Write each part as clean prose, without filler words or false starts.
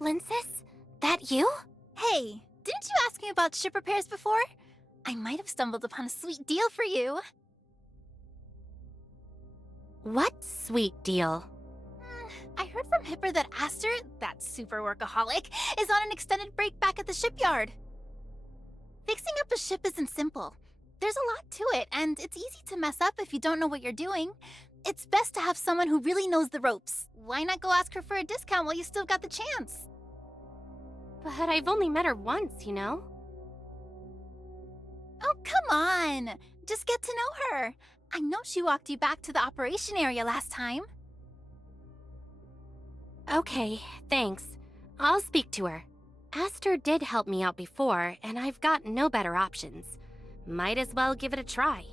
Linsis? That you? Hey, didn't you ask me about ship repairs before? I might have stumbled upon a sweet deal for you. What sweet deal? I heard from Hipper that Aster, that super workaholic, is on an extended break back at the shipyard. Fixing up a ship isn't simple. There's a lot to it, and it's easy to mess up if you don't know what you're doing. It's best to have someone who really knows the ropes. Why not go ask her for a discount while you still got the chance? But I've only met her once, you know? Oh, come on! Just get to know her. I know she walked you back to the operation area last time. Okay, thanks. I'll speak to her. Aster did help me out before, and I've got no better options. Might as well give it a try.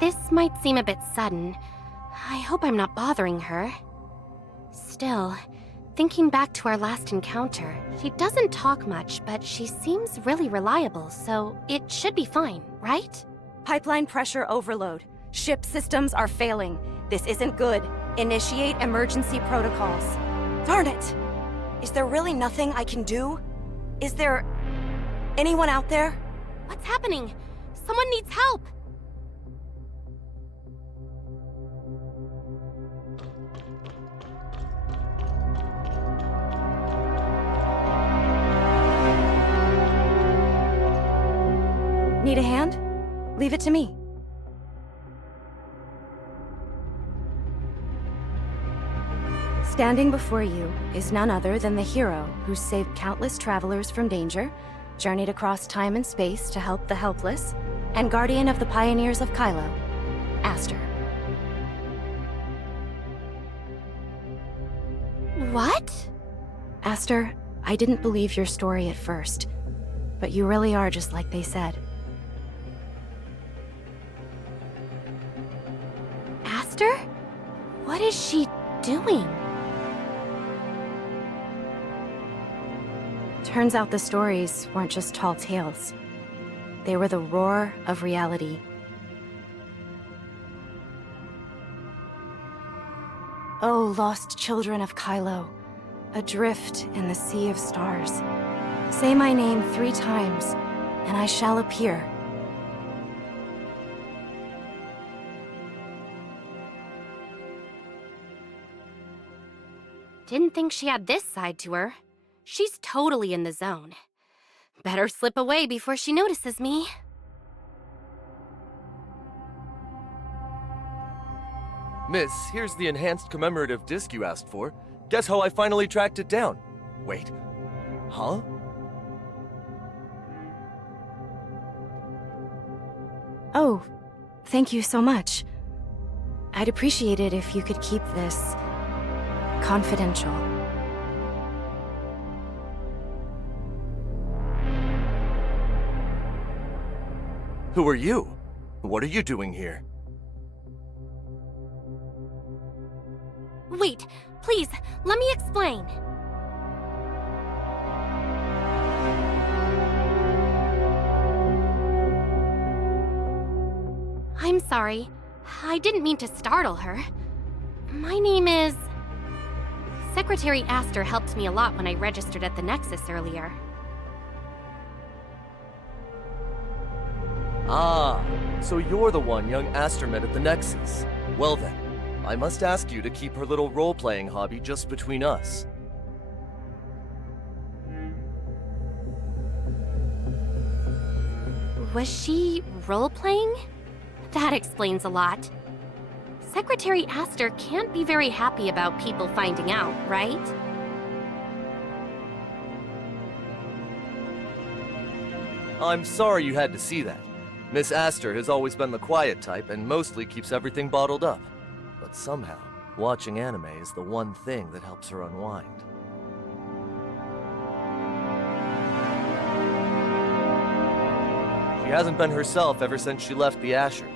This might seem a bit sudden. I hope I'm not bothering her. Still, thinking back to our last encounter, she doesn't talk much, but she seems really reliable, so it should be fine, right? Pipeline pressure overload. Ship systems are failing. This isn't good. Initiate emergency protocols. Darn it! Is there really nothing I can do? Is there anyone out there? What's happening? Someone needs help! Need a hand? Leave it to me. Standing before you is none other than the hero who saved countless travelers from danger, journeyed across time and space to help the helpless, and guardian of the pioneers of Kylo, Aster. What? Aster, I didn't believe your story at first, but you really are just like they said. Aster? What is she doing? Turns out the stories weren't just tall tales. They were the roar of reality. Oh, lost children of Kylo, adrift in the sea of stars. Say my name 3 times, and I shall appear. Didn't think she had this side to her. She's totally in the zone. Better slip away before she notices me. Miss, here's the enhanced commemorative disc you asked for. Guess how I finally tracked it down? Wait. Huh? Oh, thank you so much. I'd appreciate it if you could keep this confidential. Who are you? What are you doing here? Wait, please, let me explain. I'm sorry. I didn't mean to startle her. My name is... Secretary Aster helped me a lot when I registered at the Nexus earlier. Ah, so you're the one young Aster met at the Nexus. Well then, I must ask you to keep her little role-playing hobby just between us. Was she role-playing? That explains a lot. Secretary Aster can't be very happy about people finding out, right? I'm sorry you had to see that. Miss Aster has always been the quiet type and mostly keeps everything bottled up. But somehow, watching anime is the one thing that helps her unwind. She hasn't been herself ever since she left the Asher.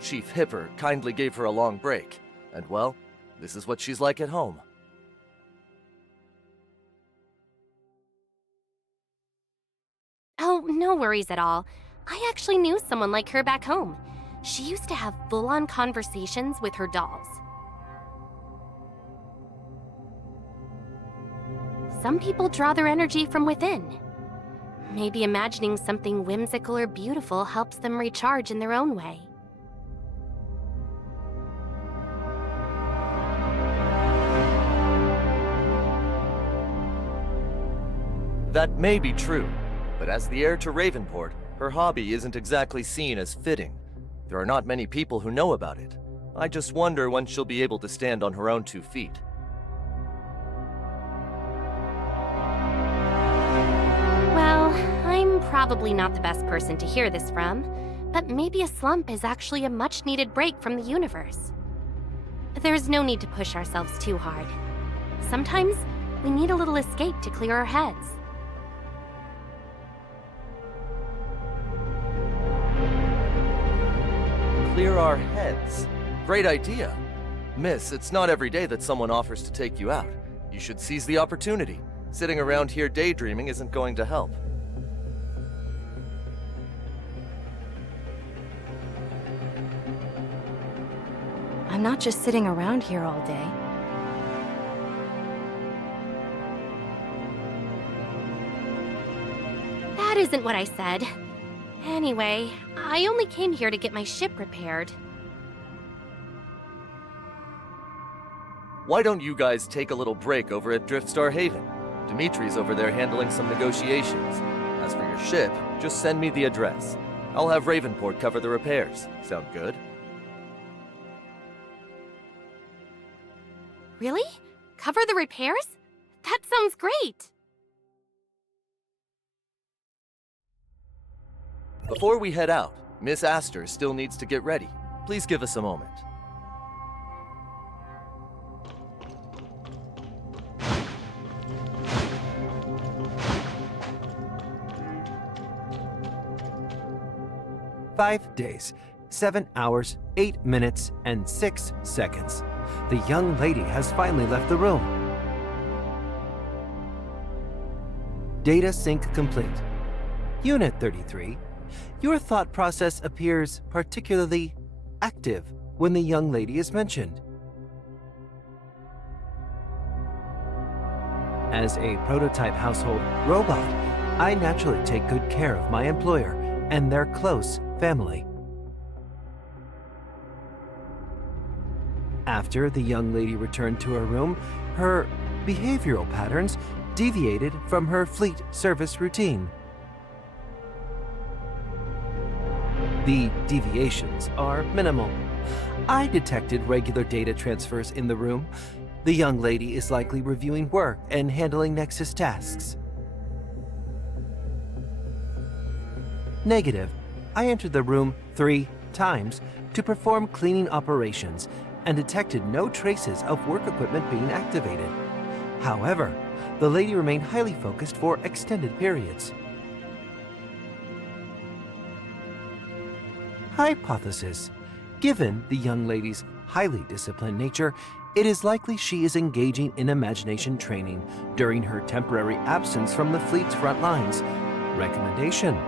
Chief Hipper kindly gave her a long break. And well, this is what she's like at home. Oh, no worries at all. I actually knew someone like her back home. She used to have full-on conversations with her dolls. Some people draw their energy from within. Maybe imagining something whimsical or beautiful helps them recharge in their own way. That may be true, but as the heir to Ravenport, her hobby isn't exactly seen as fitting. There are not many people who know about it. I just wonder when she'll be able to stand on her own 2 feet. Well, I'm probably not the best person to hear this from, but maybe a slump is actually a much-needed break from the universe. There's no need to push ourselves too hard. Sometimes, we need a little escape to clear our heads. Clear our heads. Great idea. Miss, it's not every day that someone offers to take you out. You should seize the opportunity. Sitting around here daydreaming isn't going to help. I'm not just sitting around here all day. That isn't what I said. Anyway, I only came here to get my ship repaired. Why don't you guys take a little break over at Driftstar Haven? Dimitri's over there handling some negotiations. As for your ship, just send me the address. I'll have Ravenport cover the repairs. Sound good? Really? Cover the repairs? That sounds great! Before we head out, Miss Aster still needs to get ready. Please give us a moment. "5 days, 7 hours, 8 minutes, and 6 seconds. The young lady has finally left the room. Data sync complete. Unit 33. Your thought process appears particularly active when the young lady is mentioned. As a prototype household robot, I naturally take good care of my employer and their close family. After the young lady returned to her room, her behavioral patterns deviated from her fleet service routine. The deviations are minimal. I detected regular data transfers in the room. The young lady is likely reviewing work and handling Nexus tasks. Negative. I entered the room 3 times to perform cleaning operations and detected no traces of work equipment being activated. However, the lady remained highly focused for extended periods. Hypothesis. Given the young lady's highly disciplined nature, it is likely she is engaging in imagination training during her temporary absence from the fleet's front lines. Recommendation.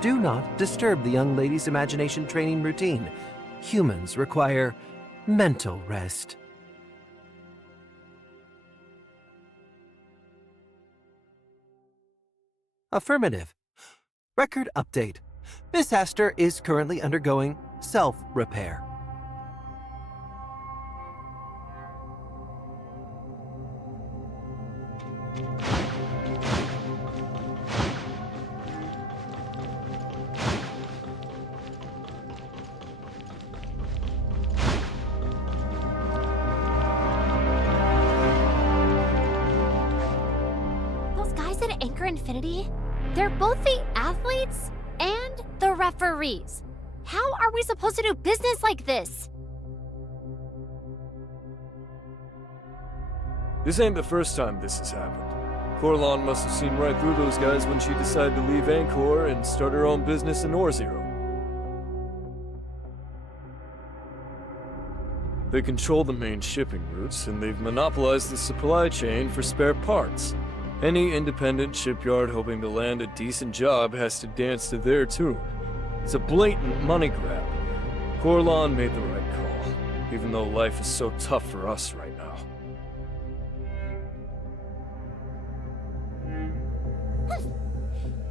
Do not disturb the young lady's imagination training routine. Humans require mental rest. Affirmative. Record update. Miss Aster is currently undergoing self-repair. Anchor Infinity? They're both the athletes and the referees. How are we supposed to do business like this? This ain't the first time this has happened. Corlon must have seen right through those guys when she decided to leave Anchor and start her own business in Orzero. They control the main shipping routes, and they've monopolized the supply chain for spare parts. Any independent shipyard hoping to land a decent job has to dance to their tune. It's a blatant money grab. Corlon made the right call, even though life is so tough for us right now.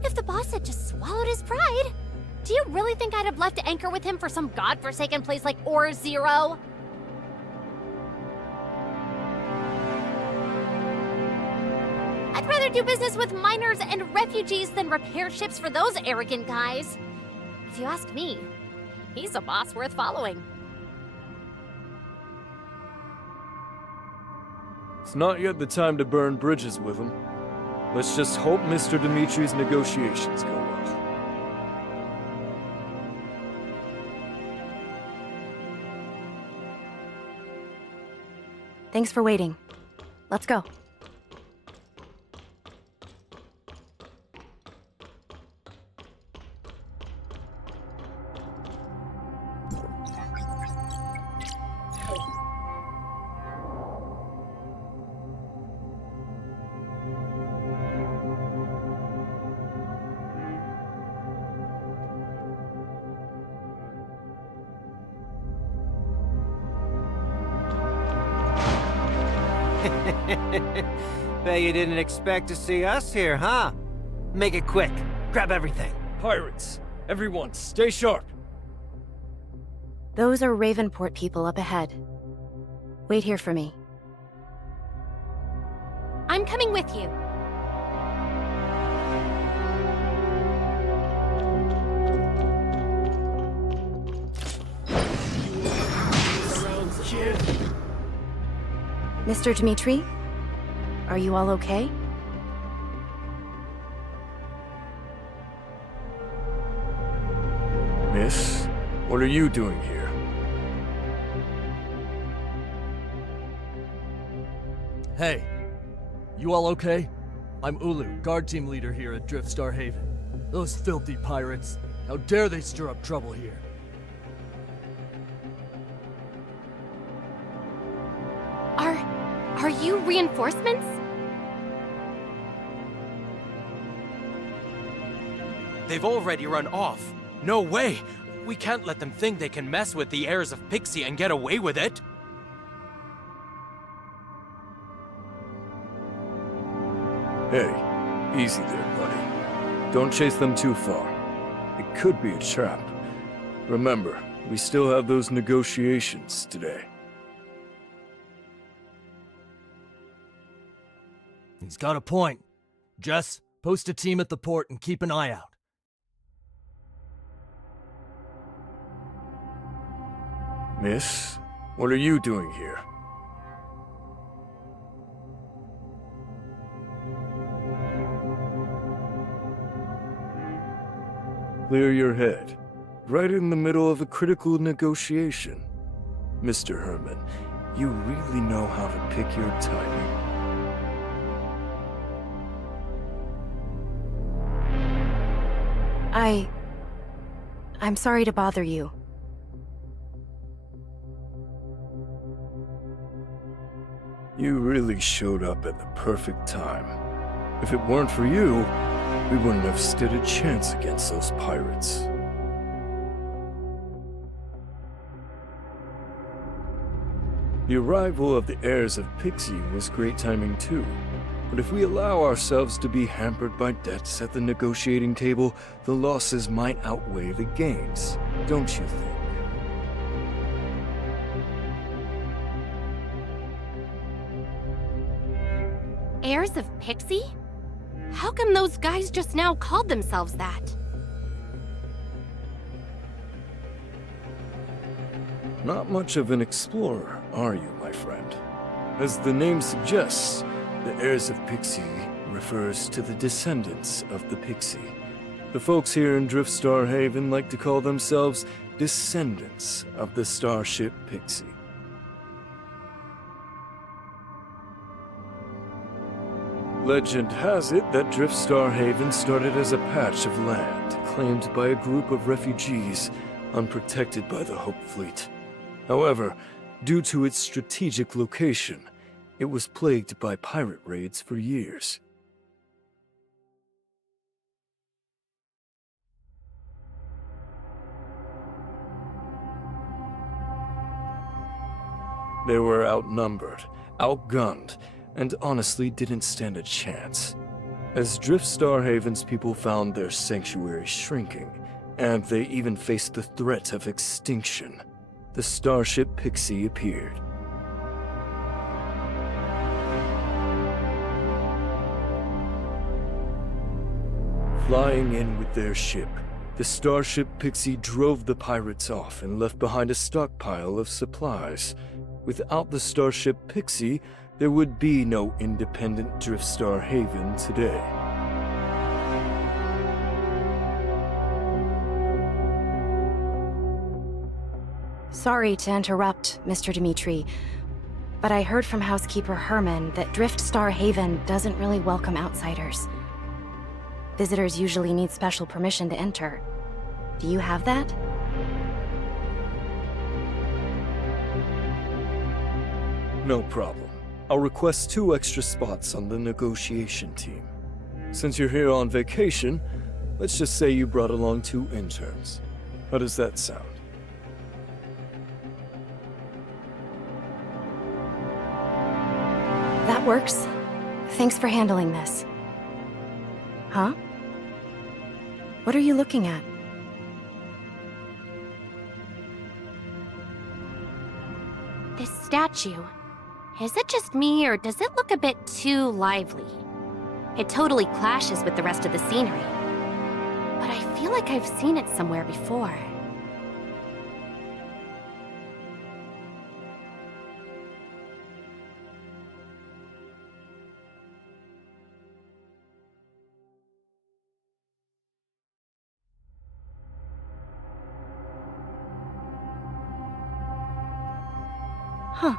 If the boss had just swallowed his pride, do you really think I'd have left Anchor with him for some godforsaken place like Orzero? I'd rather do business with miners and refugees than repair ships for those arrogant guys. If you ask me, he's a boss worth following. It's not yet the time to burn bridges with him. Let's just hope Mr. Dimitri's negotiations go well. Thanks for waiting. Let's go. Bet you didn't expect to see us here, huh? Make it quick. Grab everything. Pirates! Everyone, stay sharp! Those are Ravenport people up ahead. Wait here for me. I'm coming with you. Mr. Dimitri? Are you all okay? Miss, what are you doing here? Hey, you all okay? I'm Ulu, guard team leader here at Driftstar Haven. Those filthy pirates. How dare they stir up trouble here? Are you reinforcements? They've already run off. No way! We can't let them think they can mess with the heirs of Pixie and get away with it. Hey, easy there, buddy. Don't chase them too far. It could be a trap. Remember, we still have those negotiations today. He's got a point. Jess, post a team at the port and keep an eye out. Miss, what are you doing here? Clear your head. Right in the middle of a critical negotiation. Mr. Herman, you really know how to pick your timing. I'm sorry to bother you. You really showed up at the perfect time. If it weren't for you, we wouldn't have stood a chance against those pirates. The arrival of the heirs of Pixie was great timing too. But if we allow ourselves to be hampered by debts at the negotiating table, the losses might outweigh the gains, don't you think? Heirs of Pixie? How come those guys just now called themselves that? Not much of an explorer, are you, my friend? As the name suggests, the heirs of Pixie refers to the descendants of the Pixie. The folks here in Driftstar Haven like to call themselves descendants of the starship Pixie. Legend has it that Driftstar Haven started as a patch of land claimed by a group of refugees unprotected by the Hope Fleet. However, due to its strategic location, it was plagued by pirate raids for years. They were outnumbered, outgunned, and honestly didn't stand a chance. As Driftstar Haven's people found their sanctuary shrinking, and they even faced the threat of extinction, the starship Pixie appeared. Flying in with their ship, the starship Pixie drove the pirates off and left behind a stockpile of supplies. Without the starship Pixie, there would be no independent Driftstar Haven today. Sorry to interrupt, Mr. Dimitri, but I heard from Housekeeper Herman that Driftstar Haven doesn't really welcome outsiders. Visitors usually need special permission to enter. Do you have that? No problem. I'll request 2 extra spots on the negotiation team. Since you're here on vacation, let's just say you brought along 2 interns. How does that sound? That works. Thanks for handling this. Huh? What are you looking at? This statue. Is it just me, or does it look a bit too lively? It totally clashes with the rest of the scenery. But I feel like I've seen it somewhere before. Huh.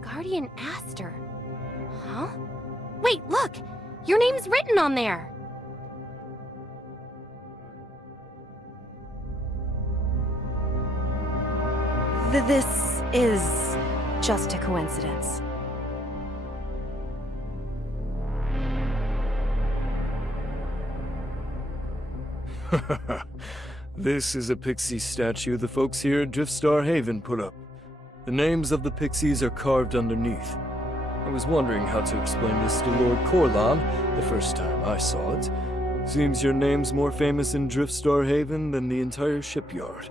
Guardian Aster. Huh? Wait, look! Your name's written on there! This is just a coincidence. This is a Pixie statue the folks here at Driftstar Haven put up. The names of the Pixies are carved underneath. I was wondering how to explain this to Lord Corlan the first time I saw it. Seems your name's more famous in Driftstar Haven than the entire shipyard.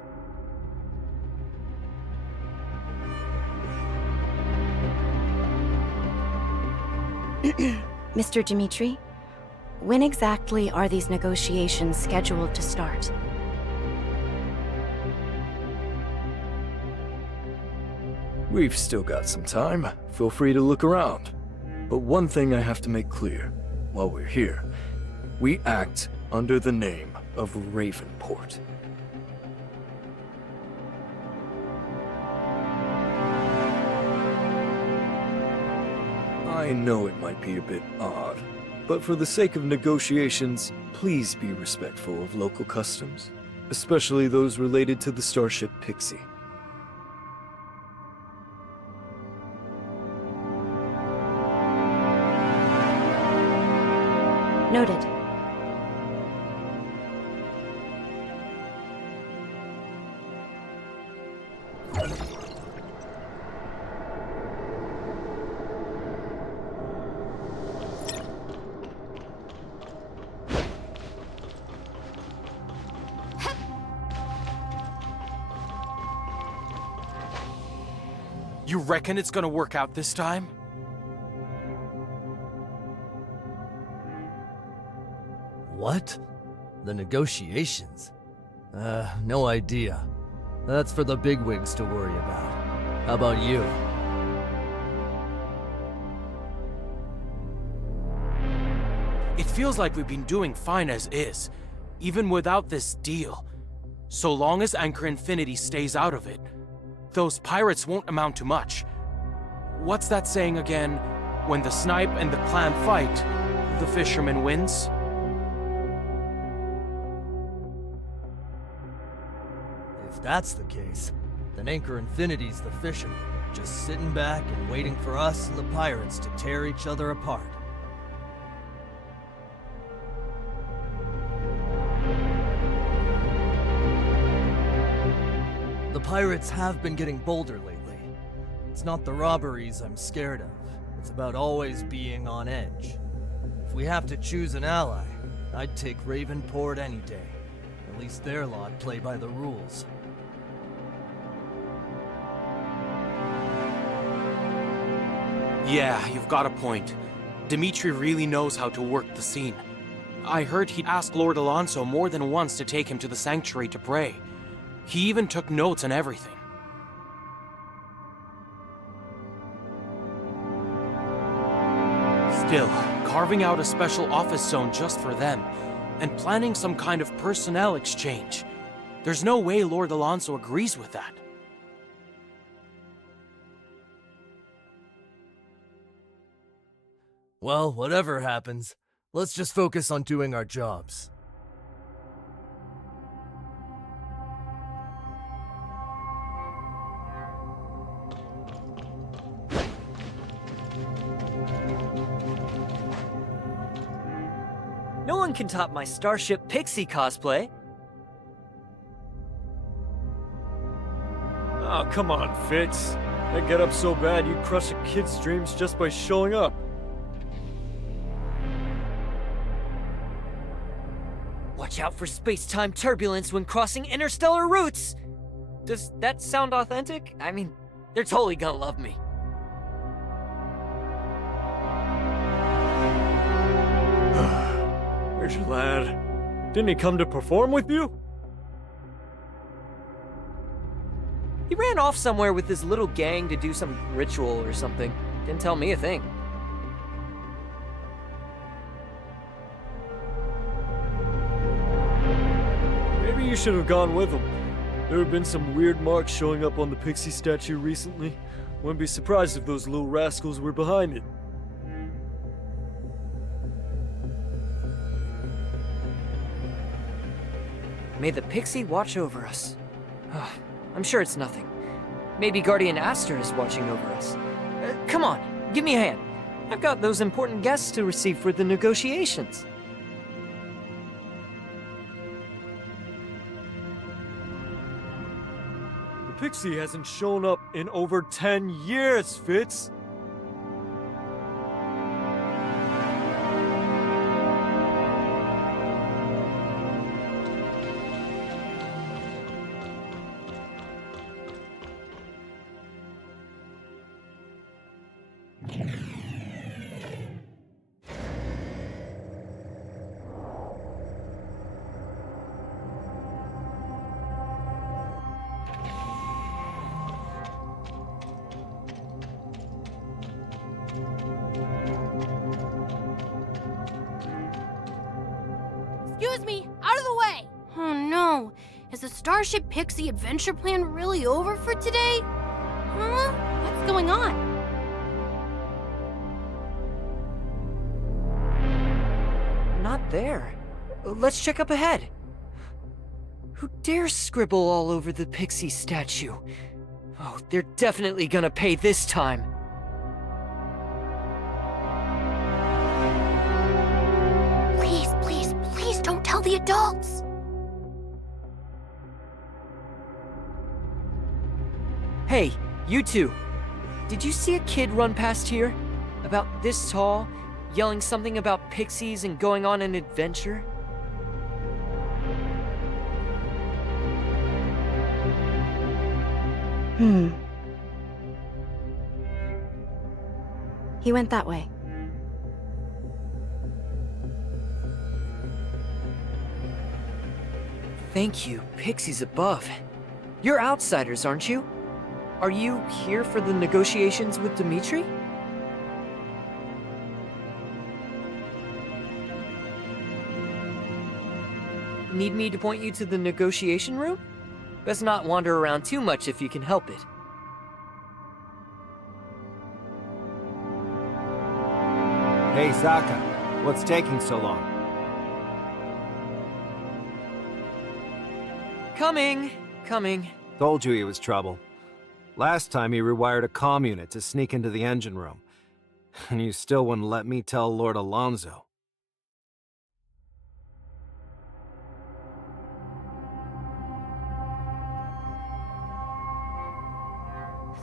Mr. Dimitri, when exactly are these negotiations scheduled to start? We've still got some time. Feel free to look around. But one thing I have to make clear, while we're here, we act under the name of Ravenport. I know it might be a bit odd, but for the sake of negotiations, please be respectful of local customs, especially those related to the starship Pixie. Noted. You reckon it's gonna work out this time? What? The negotiations? No idea. That's for the bigwigs to worry about. How about you? feels like we've been doing fine as is, even without this deal. So long as Anchor Infinity stays out of it, those pirates won't amount to much. What's that saying again? When the snipe and the clan fight, the fisherman wins? If that's the case, then Anchor Infinity's the fisherman, just sitting back and waiting for us and the pirates to tear each other apart. The pirates have been getting bolder lately. It's not the robberies I'm scared of. It's about always being on edge. If we have to choose an ally, I'd take Ravenport any day. At least their lot play by the rules. Yeah, you've got a point. Dimitri really knows how to work the scene. I heard he'd asked Lord Alonso more than once to take him to the sanctuary to pray. He even took notes and everything. Still, carving out a special office zone just for them, and planning some kind of personnel exchange. There's no way Lord Alonso agrees with that. Well, whatever happens, let's just focus on doing our jobs. No one can top my Starship Pixie cosplay. Oh, come on, Fitz. That get up so bad you'd crush a kid's dreams just by showing up. Watch out for space-time turbulence when crossing interstellar routes! Does that sound authentic? I mean, they're totally gonna love me. Where's your lad? Didn't he come to perform with you? He ran off somewhere with his little gang to do some ritual or something. Didn't tell me a thing. Maybe you should have gone with him. There have been some weird marks showing up on the Pixie statue recently. Wouldn't be surprised if those little rascals were behind it. May the Pixie watch over us. I'm sure it's nothing. Maybe Guardian Aster is watching over us. Come on, give me a hand. I've got those important guests to receive for the negotiations. The Pixie hasn't shown up in over 10 years, Fitz. Excuse me, out of the way! Oh no, is the Starship Pixie adventure plan really over for today? Huh? What's going on? Not there. Let's check up ahead. Who dares scribble all over the Pixie statue? Oh, they're definitely gonna pay this time. Please, please, please don't tell the adults! Hey, you two. Did you see a kid run past here? About this tall, yelling something about pixies and going on an adventure? He went that way. Thank you, pixies above. You're outsiders, aren't you? Are you here for the negotiations with Dimitri? Need me to point you to the negotiation room? Best not wander around too much if you can help it. Hey, Sokka. What's taking so long? Coming. Told you he was trouble. Last time he rewired a comm unit to sneak into the engine room. And you still wouldn't let me tell Lord Alonso.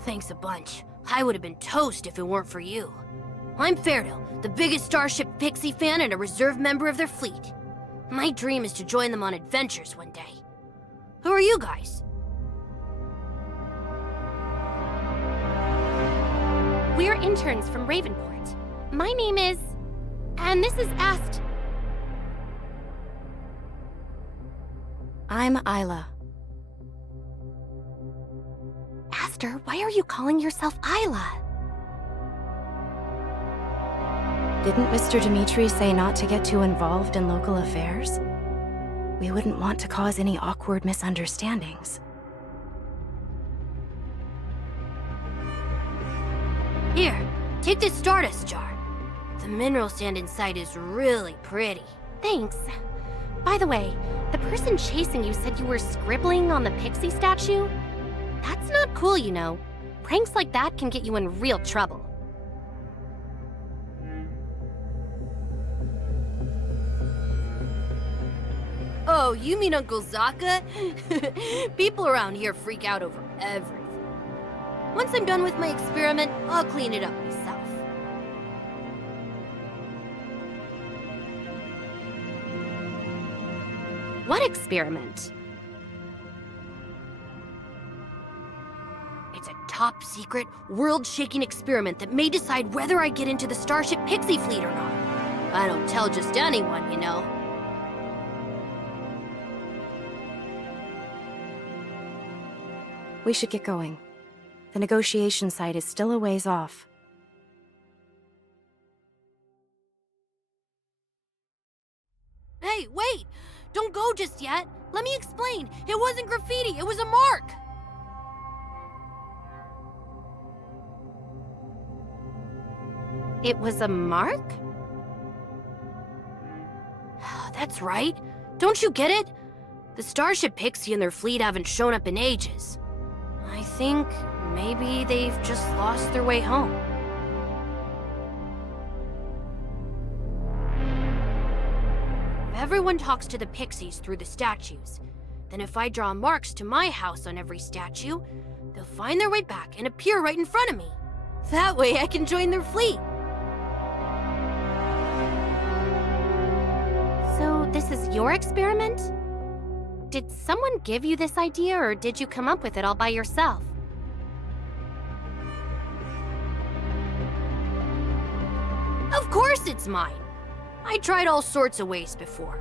Thanks a bunch. I would have been toast if it weren't for you. I'm Ferdo, the biggest Starship Pixie fan and a reserve member of their fleet. My dream is to join them on adventures one day. Who are you guys? We're interns from Ravenport. My name is... And this is Aster. I'm Isla. Aster, why are you calling yourself Isla? Didn't Mr. Dimitri say not to get too involved in local affairs? We wouldn't want to cause any awkward misunderstandings. Here, take this Stardust jar. The mineral sand inside is really pretty. Thanks. By the way, the person chasing you said you were scribbling on the pixie statue? That's not cool, you know. Pranks like that can get you in real trouble. Oh, you mean Uncle Zaka? People around here freak out over everything. Once I'm done with my experiment, I'll clean it up myself. What experiment? It's a top secret, world-shaking experiment that may decide whether I get into the Starship Pixie fleet or not. I don't tell just anyone, you know. We should get going. The negotiation site is still a ways off. Hey, wait! Don't go just yet! Let me explain! It wasn't graffiti, it was a mark! It was a mark? That's right. Don't you get it? The Starship Pixie and their fleet haven't shown up in ages. I think maybe they've just lost their way home. If everyone talks to the Pixies through the statues, then if I draw marks to my house on every statue, they'll find their way back and appear right in front of me. That way I can join their fleet. So this is your experiment? Did someone give you this idea, or did you come up with it all by yourself? Of course it's mine. I tried all sorts of ways before.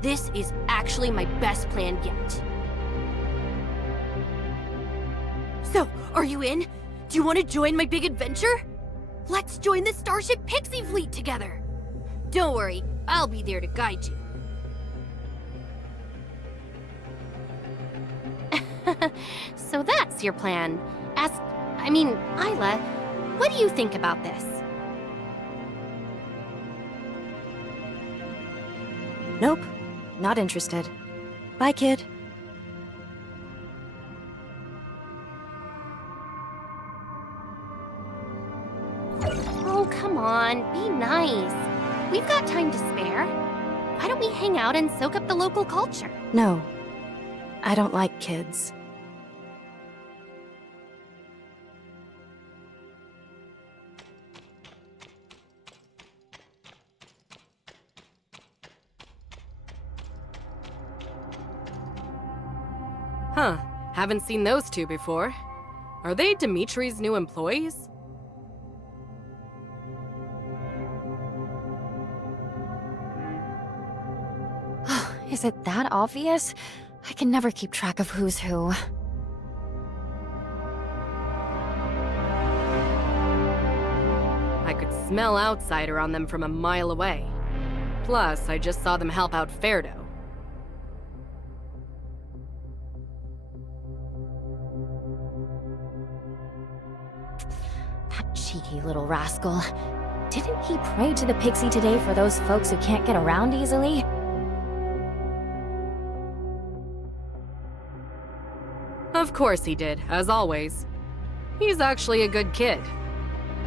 This is actually my best plan yet. So, are you in? Do you want to join my big adventure? Let's join the Starship Pixie fleet together. Don't worry, I'll be there to guide you. So that's your plan. Isla, what do you think about this? Nope, not interested. Bye, kid. Oh, come on, be nice. We've got time to spare. Why don't we hang out and soak up the local culture? No, I don't like kids. Huh, haven't seen those two before. Are they Dimitri's new employees? Is it that obvious? I can never keep track of who's who. I could smell outsider on them from a mile away. Plus, I just saw them help out Ferdo. Cheeky little rascal. Didn't he pray to the pixie today for those folks who can't get around easily? Of course he did, as always. He's actually a good kid.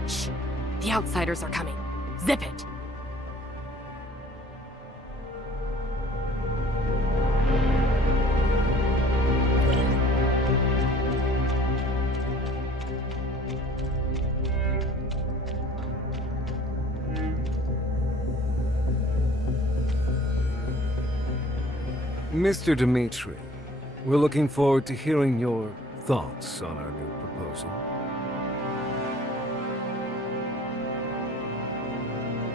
Shh! The outsiders are coming. Zip it! Mr. Dimitri, we're looking forward to hearing your thoughts on our new proposal.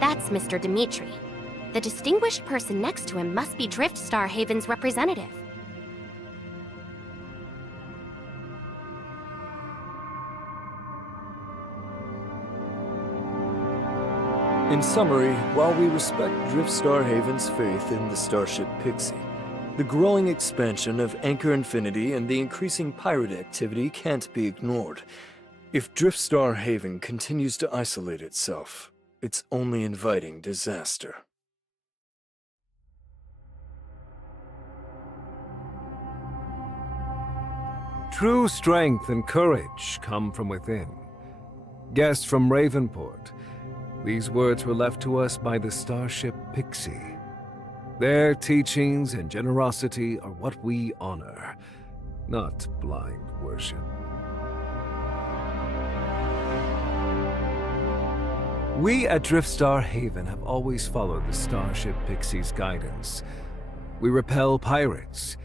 That's Mr. Dimitri. The distinguished person next to him must be Driftstar Haven's representative. In summary, while we respect Driftstar Haven's faith in the starship Pixie, the growing expansion of Anchor Infinity and the increasing pirate activity can't be ignored. If Driftstar Haven continues to isolate itself, it's only inviting disaster. True strength and courage come from within. Guests from Ravenport, these words were left to us by the starship Pixie. Their teachings and generosity are what we honor, not blind worship. We at Driftstar Haven have always followed the starship Pixie's guidance. We repel pirates,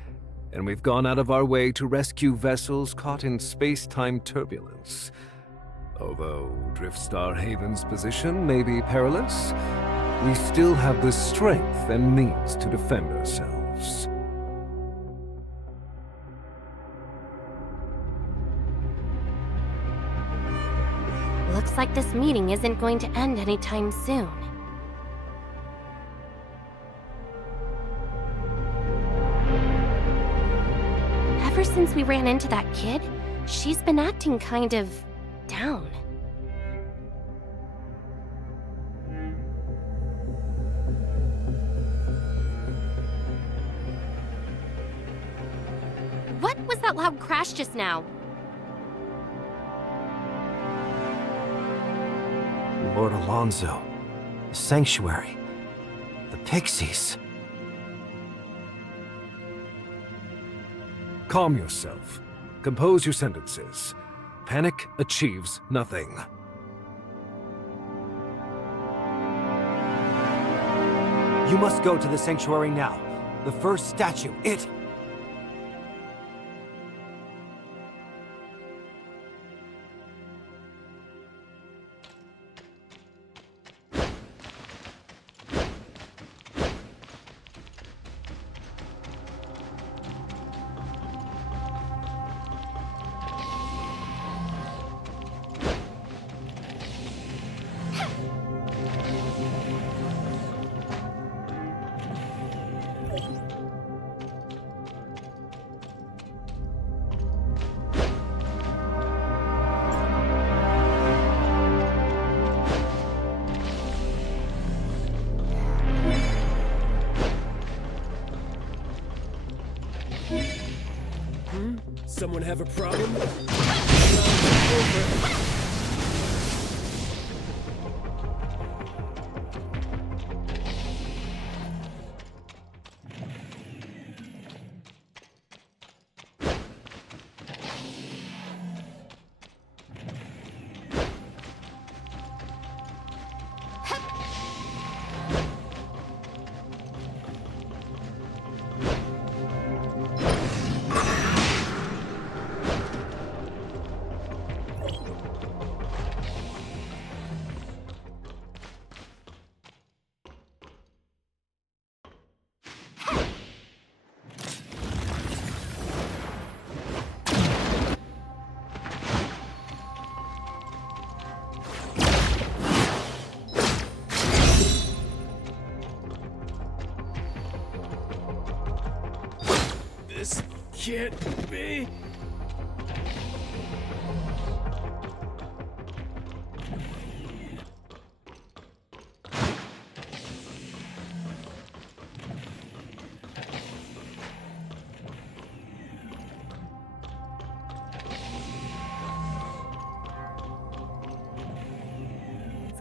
and we've gone out of our way to rescue vessels caught in space-time turbulence. Although Driftstar Haven's position may be perilous, we still have the strength and means to defend ourselves. Looks like this meeting isn't going to end anytime soon. Ever since we ran into that kid, she's been acting kind of down. What was that loud crash just now? Lord Alonso, the Sanctuary, the Pixies. Calm yourself. Compose your sentences. Panic achieves nothing. You must go to the Sanctuary now. The first statue, it... Someone have a problem? This can't be.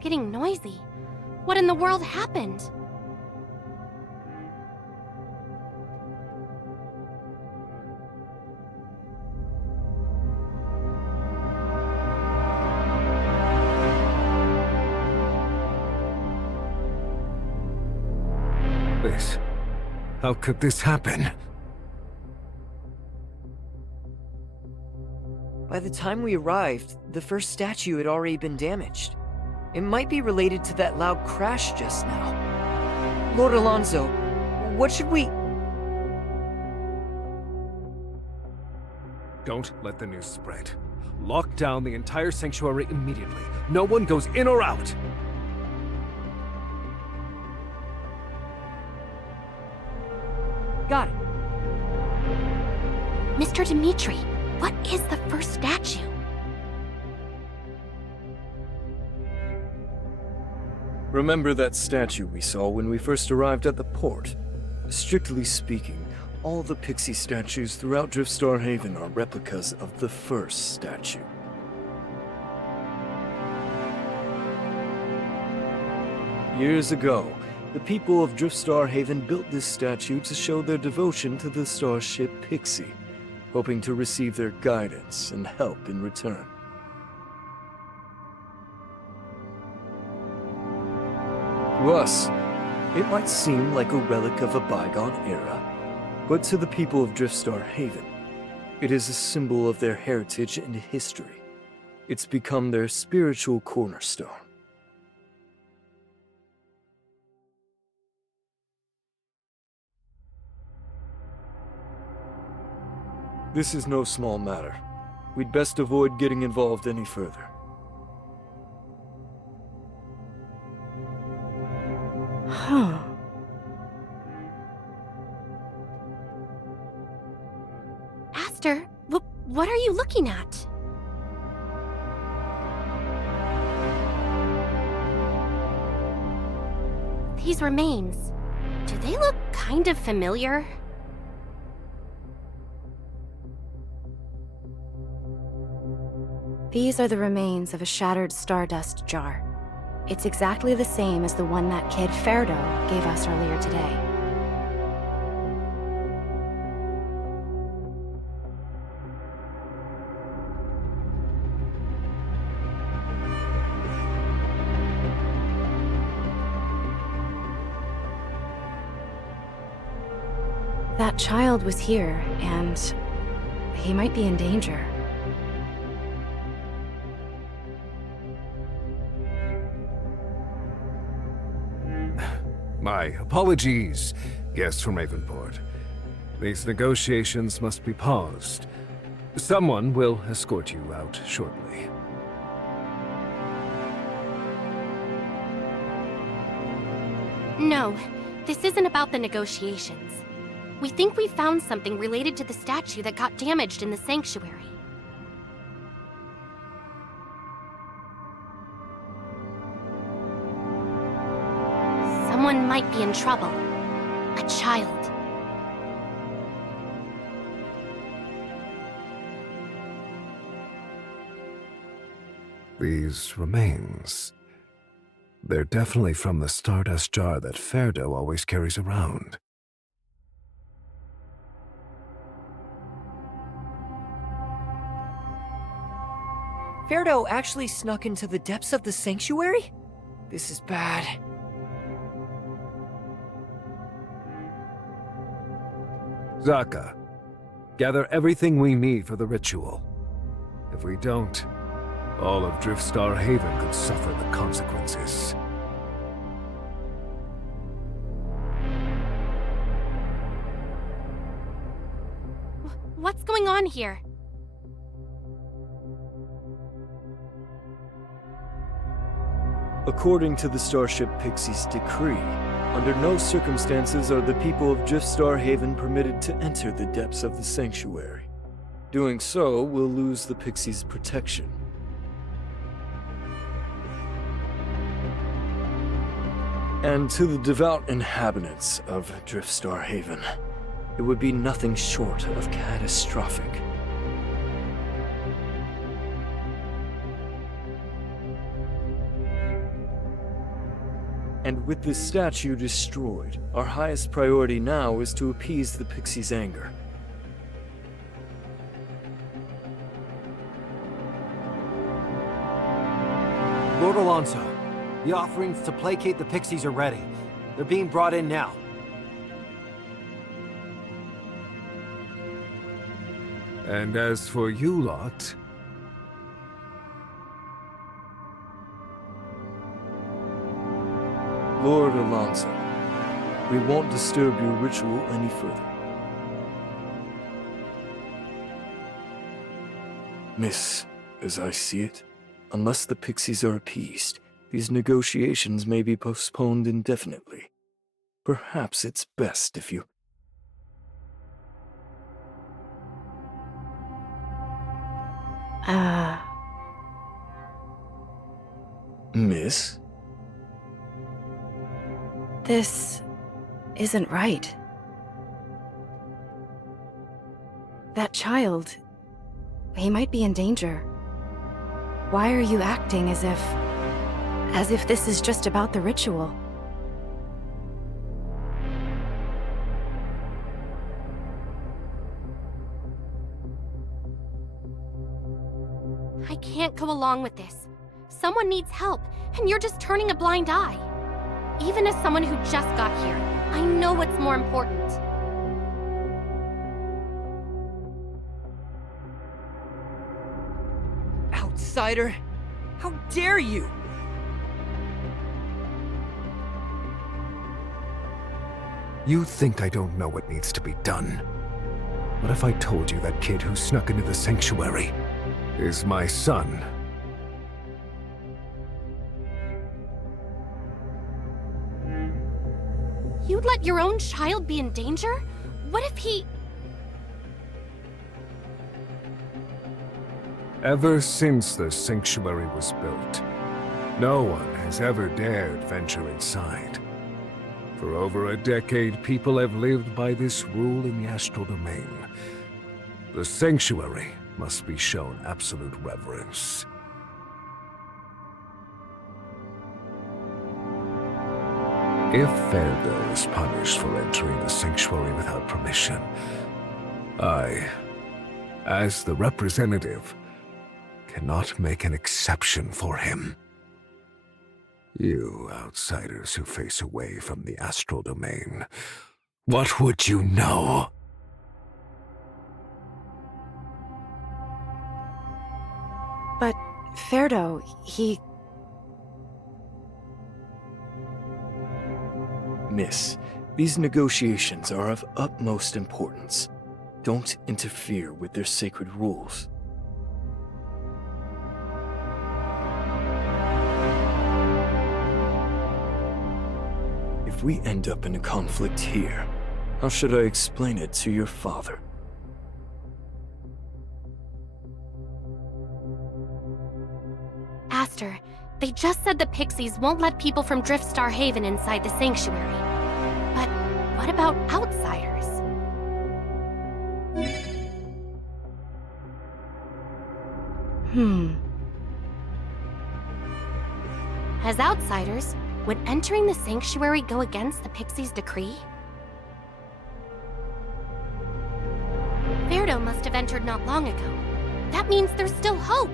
getting noisy. What in the world happened? This. How could this happen? By the time we arrived, the first statue had already been damaged. It might be related to that loud crash just now. Lord Alonso, what should we... Don't let the news spread. Lock down the entire sanctuary immediately. No one goes in or out. Got it. Mr. Dimitri, what is the first statue? Remember that statue we saw when we first arrived at the port? Strictly speaking, all the pixie statues throughout Driftstar Haven are replicas of the first statue. Years ago, the people of Driftstar Haven built this statue to show their devotion to the starship Pixie, hoping to receive their guidance and help in return. To us, it might seem like a relic of a bygone era, but to the people of Driftstar Haven, it is a symbol of their heritage and history. It's become their spiritual cornerstone. This is no small matter. We'd best avoid getting involved any further. Huh. Aster, what are you looking at? These remains, do they look kind of familiar? These are the remains of a shattered stardust jar. It's exactly the same as the one that kid Ferdo gave us earlier today. That child was here, and he might be in danger. My apologies, guests from Ravenport. These negotiations must be paused. Someone will escort you out shortly. No, this isn't about the negotiations. We think we found something related to the statue that got damaged in the sanctuary. Someone might be in trouble. A child. These remains... they're definitely from the stardust jar that Ferdo always carries around. Ferdo actually snuck into the depths of the sanctuary? This is bad. Zaka, gather everything we need for the ritual. If we don't, all of Driftstar Haven could suffer the consequences. What's going on here? According to the Starship Pixie's decree, under no circumstances are the people of Driftstar Haven permitted to enter the depths of the sanctuary. Doing so will lose the Pixie's protection. And to the devout inhabitants of Driftstar Haven, it would be nothing short of catastrophic. And with the statue destroyed, our highest priority now is to appease the Pixie's anger. Lord Alonso, the offerings to placate the Pixies are ready. They're being brought in now. And as for you lot... Lord Alonso, we won't disturb your ritual any further. Miss, as I see it, unless the Pixies are appeased, these negotiations may be postponed indefinitely. Perhaps it's best if you... Miss? This isn't right. That child, he might be in danger. Why are you acting as if this is just about the ritual? I can't go along with this. Someone needs help, and you're just turning a blind eye. Even as someone who just got here, I know what's more important. Outsider! How dare you! You think I don't know what needs to be done? What if I told you that kid who snuck into the sanctuary is my son? You'd let your own child be in danger? What if he... Ever since the sanctuary was built, no one has ever dared venture inside. For over a decade, people have lived by this rule in the astral domain. The sanctuary must be shown absolute reverence. If Ferdo is punished for entering the sanctuary without permission, I, as the representative, cannot make an exception for him. You outsiders who face away from the astral domain, what would you know? But Ferdo, he... Miss, these negotiations are of utmost importance. Don't interfere with their sacred rules. If we end up in a conflict here, how should I explain it to your father? Aster, they just said the Pixies won't let people from Driftstar Haven inside the sanctuary. But what about outsiders? As outsiders, would entering the sanctuary go against the Pixies' decree? Ferdo must have entered not long ago. That means there's still hope.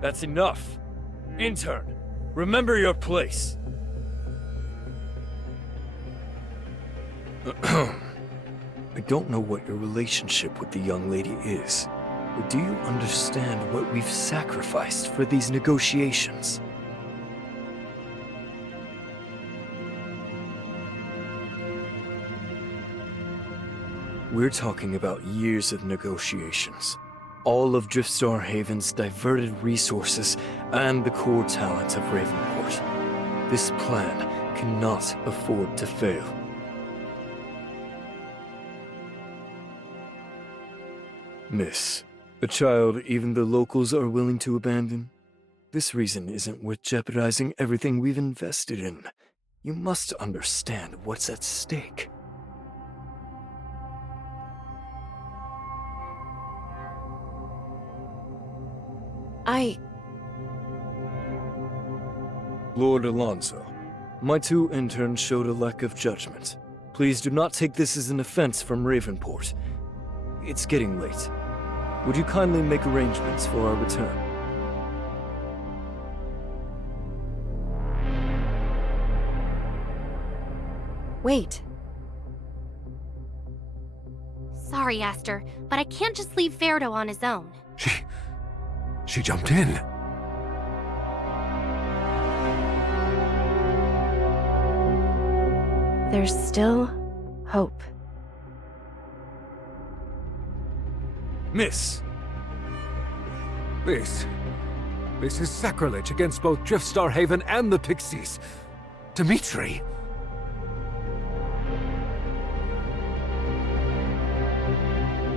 That's enough. Intern, remember your place. I don't know what your relationship with the young lady is, but do you understand what we've sacrificed for these negotiations? We're talking about years of negotiations. All of Driftstar Haven's diverted resources and the core talent of Ravenport. This plan cannot afford to fail. Miss, a child even the locals are willing to abandon? This reason isn't worth jeopardizing everything we've invested in. You must understand what's at stake. Lord Alonso, my two interns showed a lack of judgment. Please do not take this as an offense from Ravenport. It's getting late. Would you kindly make arrangements for our return? Wait. Sorry, Aster, but I can't just leave Ferdo on his own. She jumped in. There's still hope. Miss! This is sacrilege against both Driftstar Haven and the Pixies. Dimitri!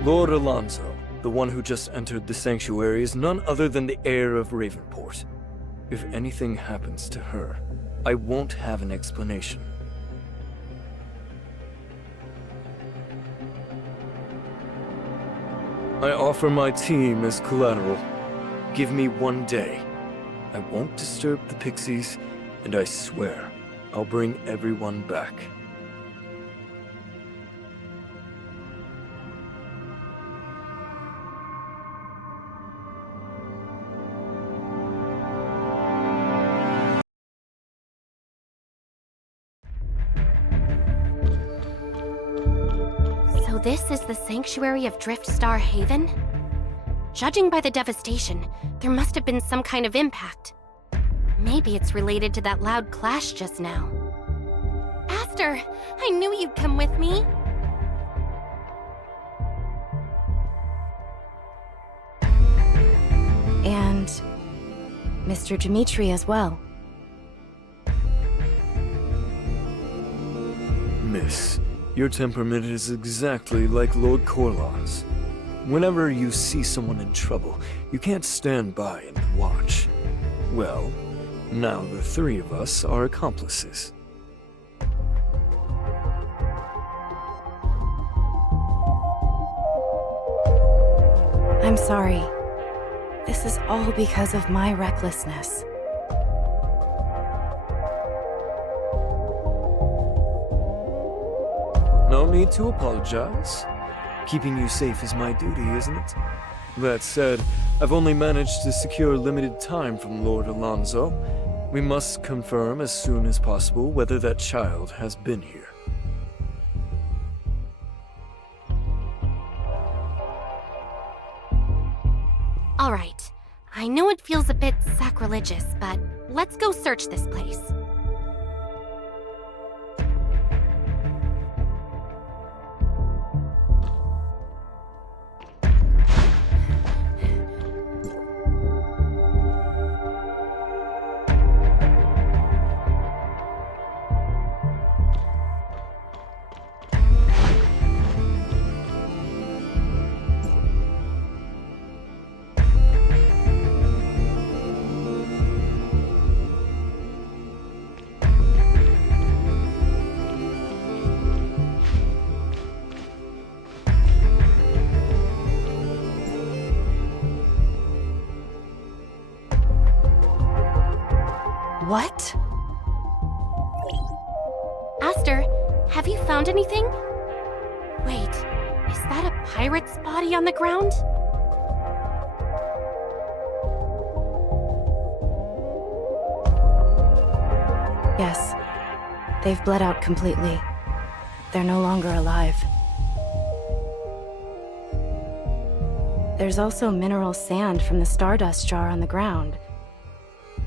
Lord Alonso, the one who just entered the sanctuary, is none other than the heir of Ravenport. If anything happens to her, I won't have an explanation. I offer my team as collateral. Give me 1 day. I won't disturb the Pixies, and I swear I'll bring everyone back. So this is the sanctuary of Driftstar Haven? Judging by the devastation, there must have been some kind of impact. Maybe it's related to that loud clash just now. Aster, I knew you'd come with me. And Mr. Dimitri as well. Miss, your temperament is exactly like Lord Corlon's. Whenever you see someone in trouble, you can't stand by and watch. Well, now the three of us are accomplices. I'm sorry. This is all because of my recklessness. No need to apologize. Keeping you safe is my duty, isn't it? That said, I've only managed to secure limited time from Lord Alonso. We must confirm as soon as possible whether that child has been here. All right. I know it feels a bit sacrilegious, but let's go search this place. What? Aster, have you found anything? Wait, is that a pirate's body on the ground? Yes. They've bled out completely. They're no longer alive. There's also mineral sand from the Stardust jar on the ground,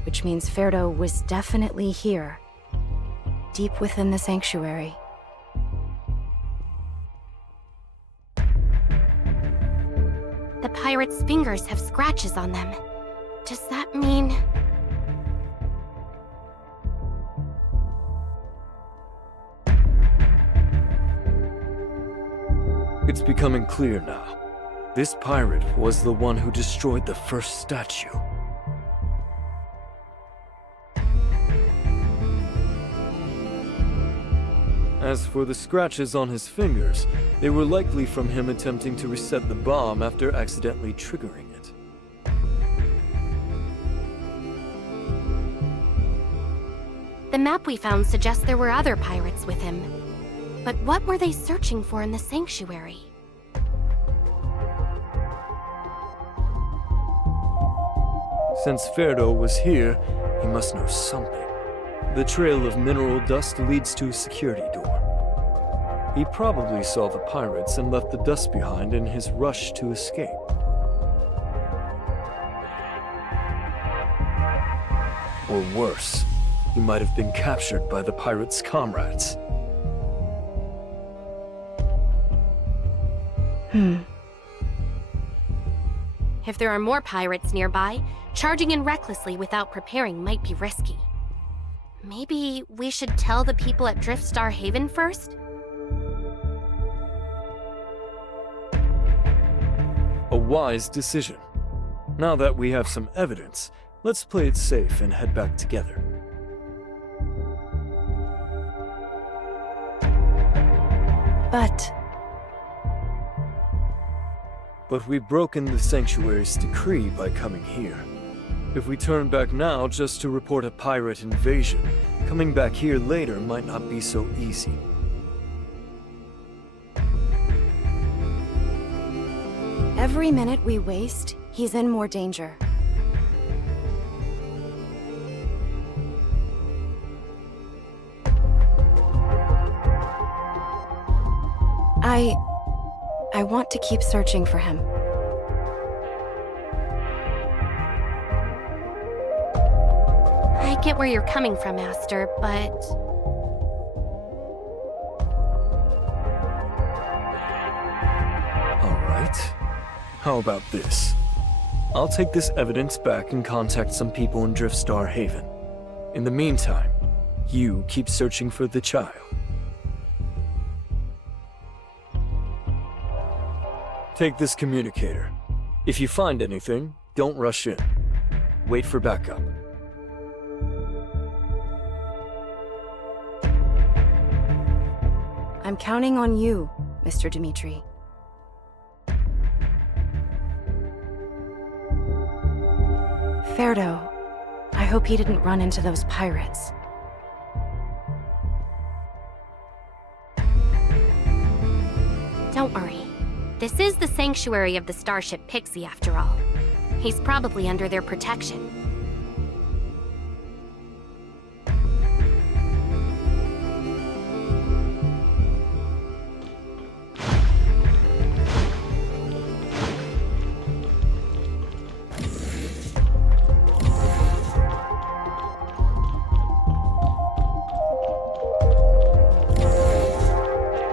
which means Ferdo was definitely here, deep within the sanctuary. The pirate's fingers have scratches on them. Does that mean... It's becoming clear now. This pirate was the one who destroyed the first statue. As for the scratches on his fingers, they were likely from him attempting to reset the bomb after accidentally triggering it. The map we found suggests there were other pirates with him. But what were they searching for in the sanctuary? Since Ferdo was here, he must know something. The trail of mineral dust leads to a security door. He probably saw the pirates and left the dust behind in his rush to escape. Or worse, he might have been captured by the pirates' comrades. If there are more pirates nearby, charging in recklessly without preparing might be risky. Maybe we should tell the people at Driftstar Haven first? A wise decision. Now that we have some evidence, let's play it safe and head back together. But we've broken the Sanctuary's decree by coming here. If we turn back now just to report a pirate invasion, coming back here later might not be so easy. Every minute we waste, he's in more danger. I want to keep searching for him. I get where you're coming from, Aster, but... Alright. How about this? I'll take this evidence back and contact some people in Driftstar Haven. In the meantime, you keep searching for the child. Take this communicator. If you find anything, don't rush in. Wait for backup. I'm counting on you, Mr. Dimitri. Ferdo, I hope he didn't run into those pirates. Don't worry. This is the sanctuary of the starship Pixie, after all. He's probably under their protection.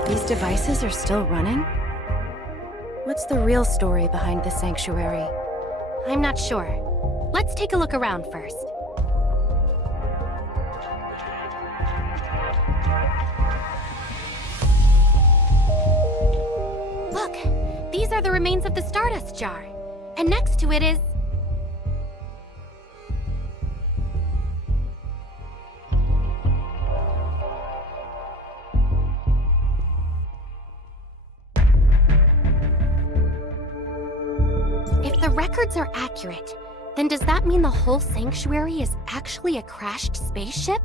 These devices are still running? What's the real story behind the sanctuary? I'm not sure. Let's take a look around first. Look, these are the remains of the Stardust jar. And next to it is... If the records are accurate, then does that mean the whole sanctuary is actually a crashed spaceship?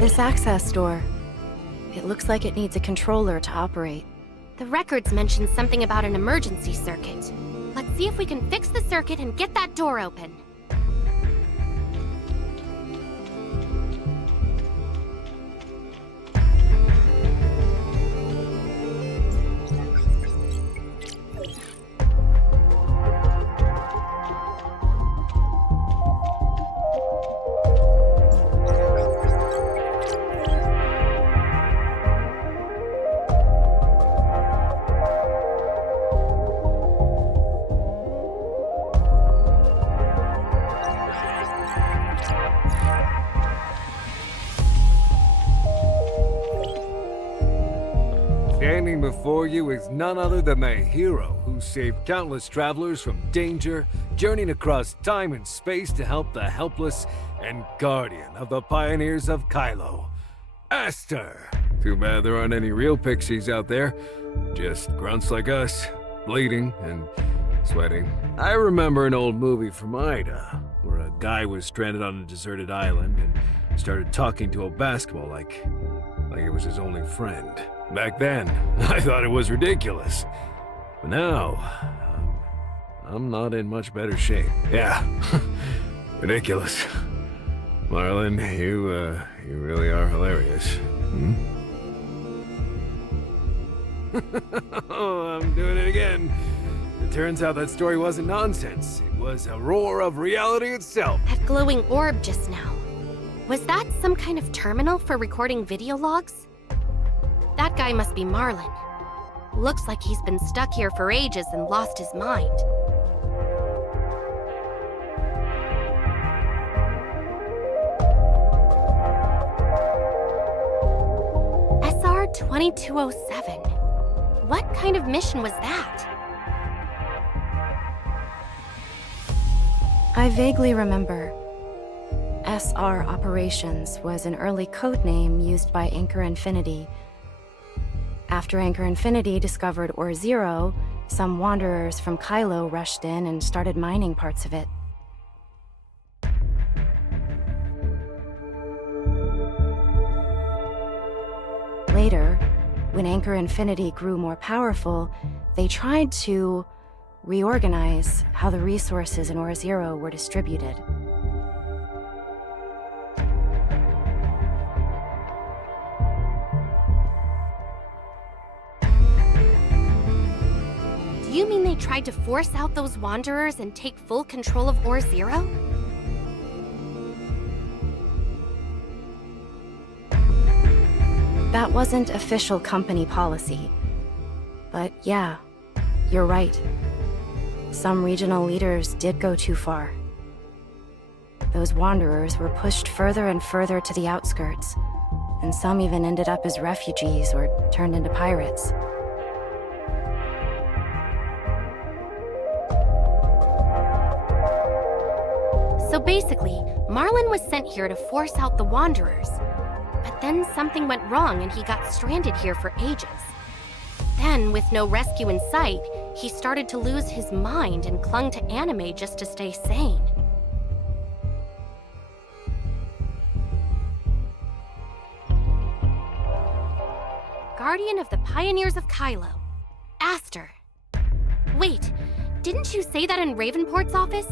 This access door. It looks like it needs a controller to operate. The records mention something about an emergency circuit. Let's see if we can fix the circuit and get that door open. Standing before you is none other than the hero who saved countless travelers from danger, journeying across time and space to help the helpless, and guardian of the pioneers of Kylo, Aster. Too bad there aren't any real pixies out there. Just grunts like us, bleeding and sweating. I remember an old movie from Ida, where a guy was stranded on a deserted island and started talking to a basketball like it was his only friend. Back then, I thought it was ridiculous. But now, I'm not in much better shape. Yeah, ridiculous. Marlon, you really are hilarious. Hmm? Oh, I'm doing it again. It turns out that story wasn't nonsense. It was a roar of reality itself. That glowing orb just now. Was that some kind of terminal for recording video logs? That guy must be Marlon. Looks like he's been stuck here for ages and lost his mind. SR-2207. What kind of mission was that? I vaguely remember. SR Operations was an early codename used by Anchor Infinity. After Anchor Infinity discovered Ore Zero, some wanderers from Kylo rushed in and started mining parts of it. Later, when Anchor Infinity grew more powerful, they tried to reorganize how the resources in Ore Zero were distributed. Do you mean they tried to force out those wanderers and take full control of Ore Zero? That wasn't official company policy. But yeah, you're right. Some regional leaders did go too far. Those wanderers were pushed further and further to the outskirts, and some even ended up as refugees or turned into pirates. So basically, Marlon was sent here to force out the Wanderers. But then something went wrong and he got stranded here for ages. Then, with no rescue in sight, he started to lose his mind and clung to anime just to stay sane. Guardian of the Pioneers of Kylo, Aster. Wait, didn't you say that in Ravenport's office?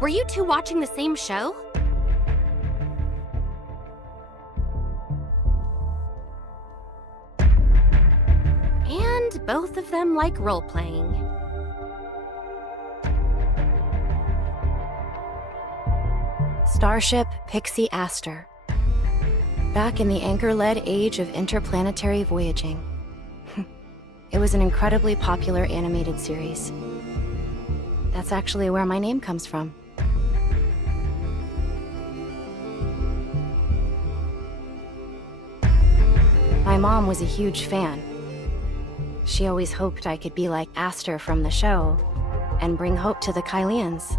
Were you two watching the same show? And both of them like role-playing. Starship Pixie Aster. Back in the Anchor-led age of interplanetary voyaging. It was an incredibly popular animated series. That's actually where my name comes from. My mom was a huge fan. She always hoped I could be like Aster from the show and bring hope to the Kylians.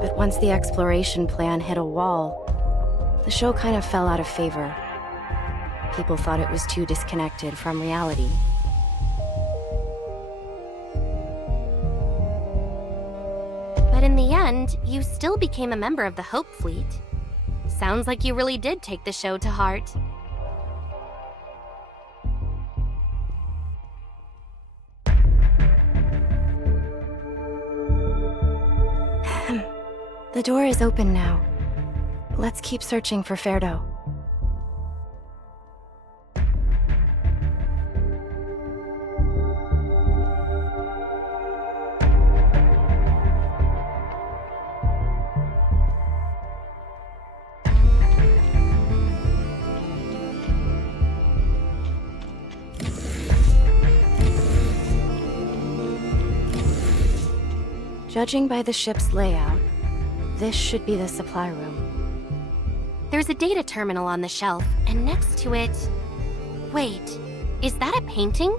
But once the exploration plan hit a wall, the show kind of fell out of favor. People thought it was too disconnected from reality. But in the end, you still became a member of the Hope Fleet. Sounds like you really did take the show to heart. The door is open now. Let's keep searching for Ferdo. Judging by the ship's layout, this should be the supply room. There's a data terminal on the shelf, and next to it... Wait, is that a painting?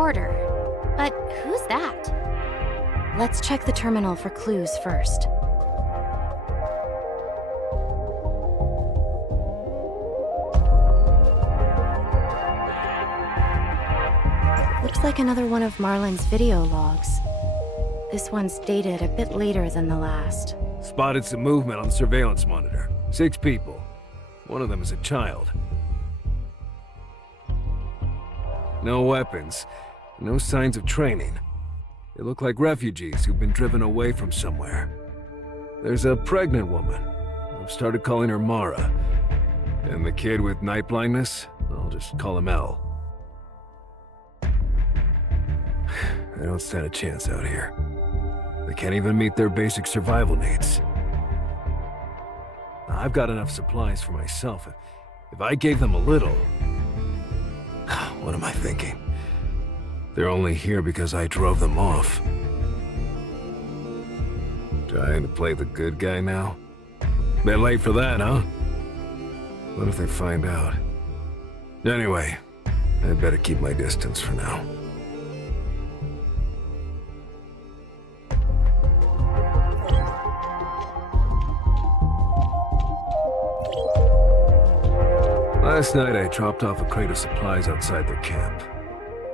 porter. But who's that? Let's check the terminal for clues first. Looks like another one of Marlin's video logs. This one's dated a bit later than the last. Spotted some movement on the surveillance monitor. 6 people. One of them is a child. No weapons. No signs of training. They look like refugees who've been driven away from somewhere. There's a pregnant woman. I've started calling her Mara. And the kid with night blindness, I'll just call him L. They don't stand a chance out here. They can't even meet their basic survival needs. I've got enough supplies for myself. If I gave them a little... What am I thinking? They're only here because I drove them off. Trying to play the good guy now? Bit late for that, huh? What if they find out? Anyway, I'd better keep my distance for now. Last night I dropped off a crate of supplies outside their camp.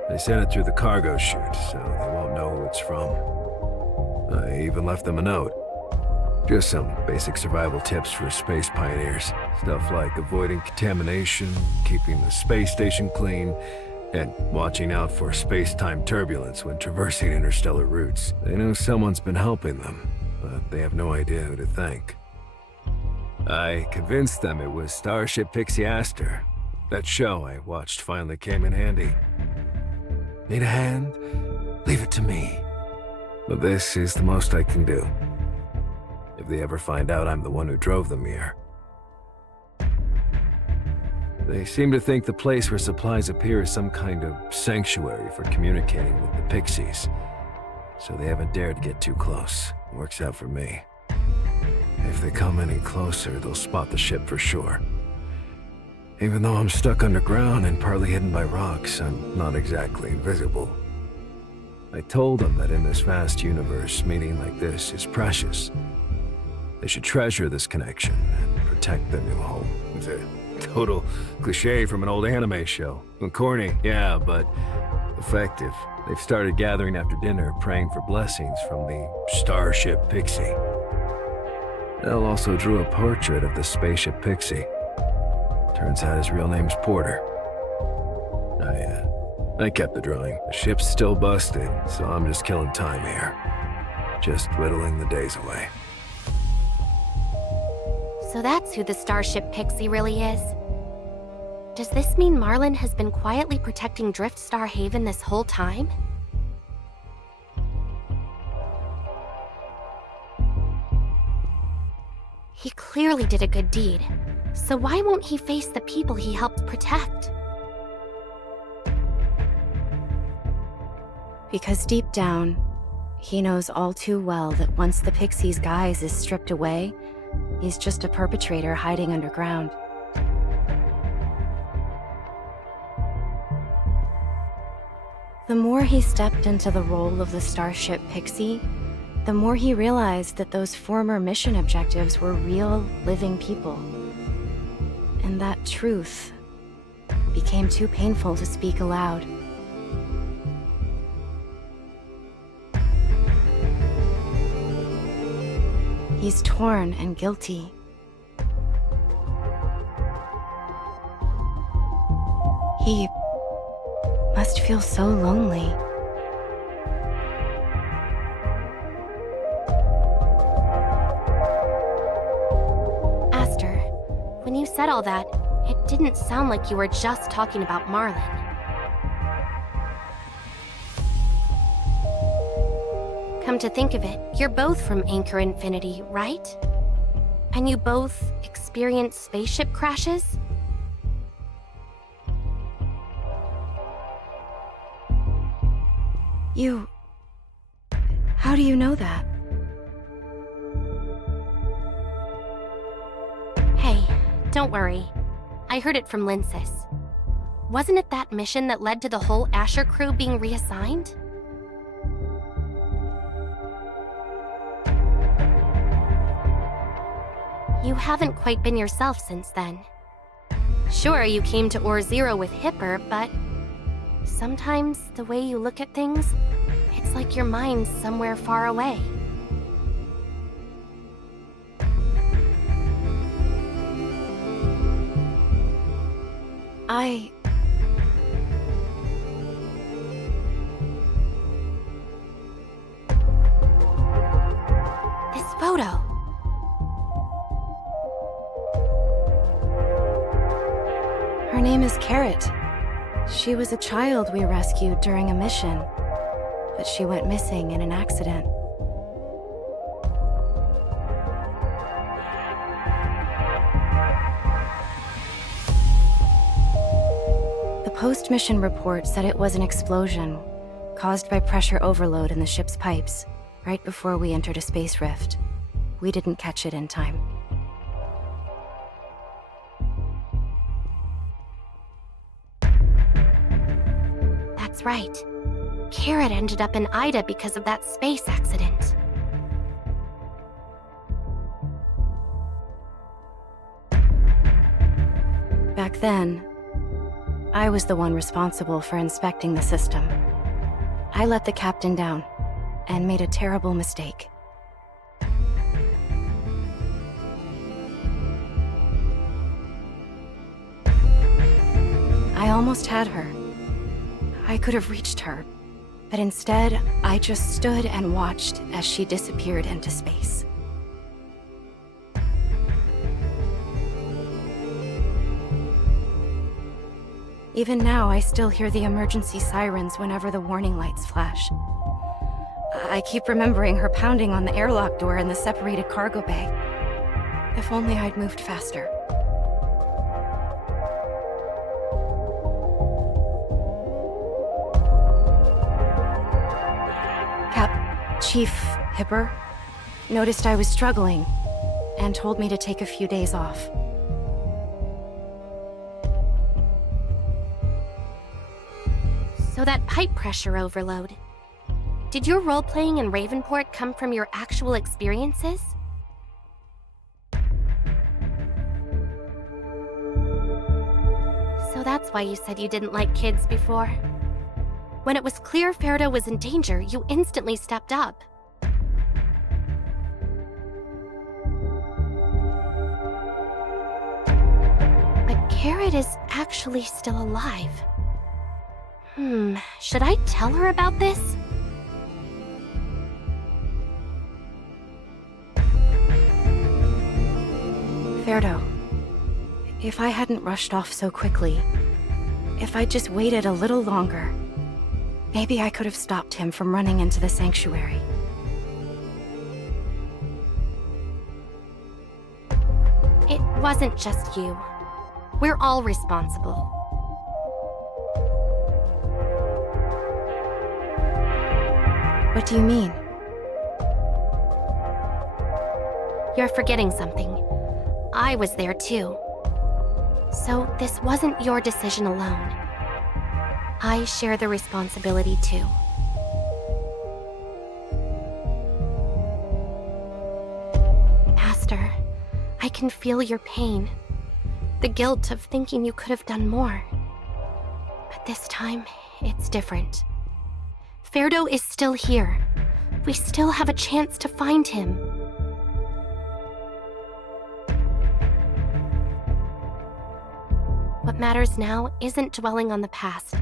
They sent it through the cargo chute, so they won't know who it's from. I even left them a note. Just some basic survival tips for space pioneers. Stuff like avoiding contamination, keeping the space station clean, and watching out for space-time turbulence when traversing interstellar routes. They know someone's been helping them, but they have no idea who to thank. I convinced them it was Starship Pixie Aster. That show I watched finally came in handy. Need a hand? Leave it to me. But this is the most I can do. If they ever find out I'm the one who drove them here. They seem to think the place where supplies appear is some kind of sanctuary for communicating with the Pixies. So they haven't dared get too close. Works out for me. If they come any closer, they'll spot the ship for sure. Even though I'm stuck underground and partly hidden by rocks, I'm not exactly invisible. I told them that in this vast universe, meeting like this is precious. They should treasure this connection and protect their new home. It's a total cliche from an old anime show. Corny, yeah, but effective. They've started gathering after dinner, praying for blessings from the Starship Pixie. Elle also drew a portrait of the spaceship Pixie. Turns out his real name's Porter. I kept the drawing. The ship's still busted, so I'm just killing time here. Just whittling the days away. So that's who the Starship Pixie really is. Does this mean Marlin has been quietly protecting Driftstar Haven this whole time? He clearly did a good deed, so why won't he face the people he helped protect? Because deep down, he knows all too well that once the Pixie's guise is stripped away, he's just a perpetrator hiding underground. The more he stepped into the role of the Starship Pixie, the more he realized that those former mission objectives were real, living people. And that truth became too painful to speak aloud. He's torn and guilty. He must feel so lonely. Aster, when you said all that, it didn't sound like you were just talking about Marlin. Come to think of it, you're both from Anchor Infinity, right? And you both experienced spaceship crashes? How do you know that? Hey, don't worry. I heard it from Linsis. Wasn't it that mission that led to the whole Aster crew being reassigned? You haven't quite been yourself since then. Sure, you came to Ore Zero with Hipper, but sometimes the way you look at things, it's like your mind's somewhere far away. This photo. Her name is Carrot. She was a child we rescued during a mission, but she went missing in an accident. The post-mission report said it was an explosion caused by pressure overload in the ship's pipes right before we entered a space rift. We didn't catch it in time. That's right. Carrot ended up in Ida because of that space accident. Back then, I was the one responsible for inspecting the system. I let the captain down and made a terrible mistake. I almost had her. I could have reached her, but instead, I just stood and watched as she disappeared into space. Even now, I still hear the emergency sirens whenever the warning lights flash. I keep remembering her pounding on the airlock door in the separated cargo bay. If only I'd moved faster. Chief Hipper noticed I was struggling and told me to take a few days off. So that pipe pressure overload. Did your role-playing in Ravenport come from your actual experiences? So that's why you said you didn't like kids before. When it was clear Ferdo was in danger, you instantly stepped up. But Carrot is actually still alive. Should I tell her about this? Ferdo, if I hadn't rushed off so quickly, if I'd just waited a little longer, maybe I could have stopped him from running into the sanctuary. It wasn't just you. We're all responsible. What do you mean? You're forgetting something. I was there too. So this wasn't your decision alone. I share the responsibility too. Aster, I can feel your pain. The guilt of thinking you could have done more. But this time, it's different. Ferdo is still here. We still have a chance to find him. What matters now isn't dwelling on the past,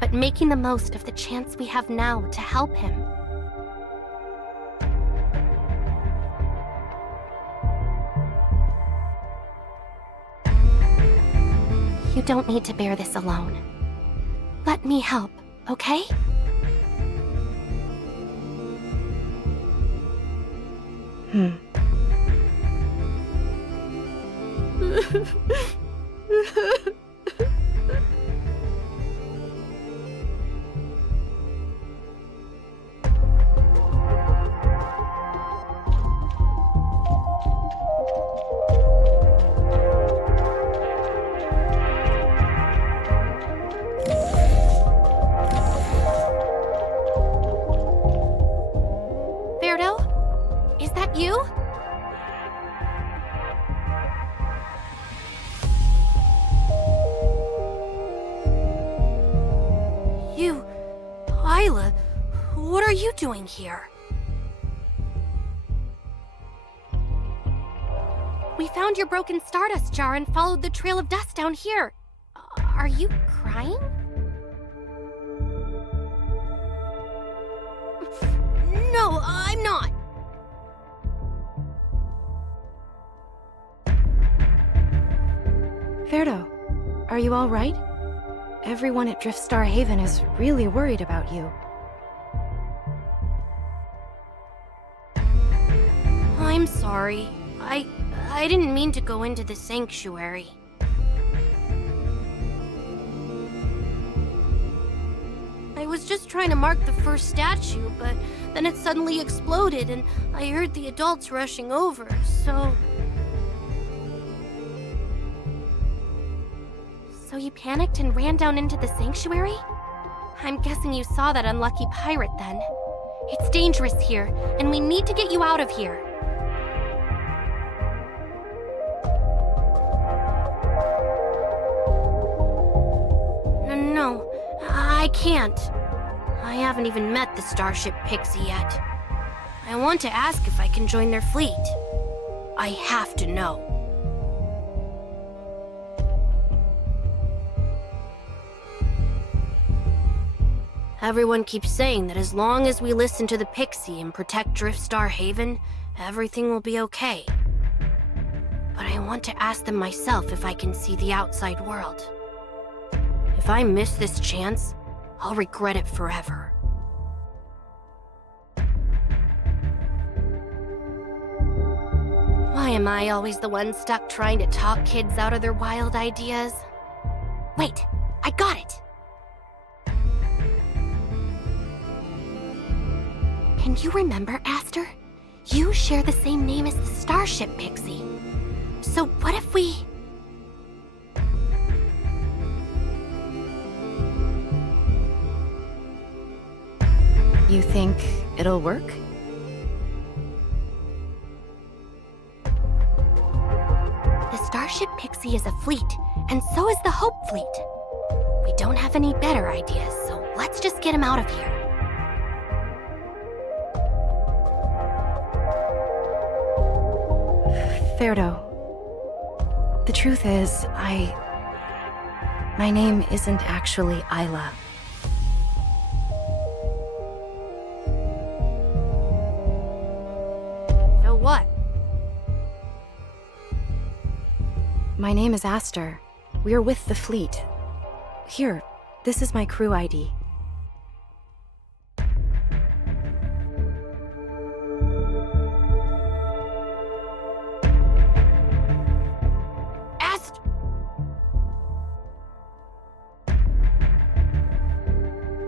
but making the most of the chance we have now to help him. You don't need to bear this alone. Let me help, okay? you doing here? We found your broken Stardust jar and followed the trail of dust down here. Are you crying? No, I'm not. Ferdo, are you all right? Everyone at Driftstar Haven is really worried about you. I'm sorry. I didn't mean to go into the sanctuary. I was just trying to mark the first statue, but then it suddenly exploded and I heard the adults rushing over, so... So you panicked and ran down into the sanctuary? I'm guessing you saw that unlucky pirate then. It's dangerous here, and we need to get you out of here. No, I can't. I haven't even met the Starship Pixie yet. I want to ask if I can join their fleet. I have to know. Everyone keeps saying that as long as we listen to the Pixie and protect Driftstar Haven, everything will be okay. But I want to ask them myself if I can see the outside world. If I miss this chance, I'll regret it forever. Why am I always the one stuck trying to talk kids out of their wild ideas? Wait, I got it! Can you remember, Aster? You share the same name as the Starship Pixie. So what if we... You think it'll work? The Starship Pixie is a fleet, and so is the Hope Fleet. We don't have any better ideas, so let's just get him out of here. Ferdo, the truth is, my name isn't actually Isla. So what? My name is Aster. We're with the fleet. Here, this is my crew ID.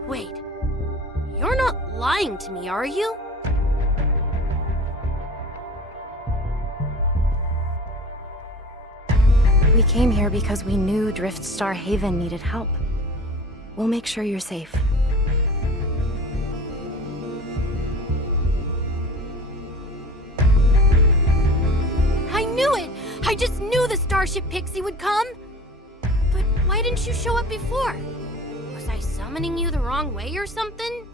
Wait, you're not lying to me, are you? We came here because we knew Driftstar Haven needed help. We'll make sure you're safe. I knew it! I just knew the Starship Pixie would come! But why didn't you show up before? Was I summoning you the wrong way or something?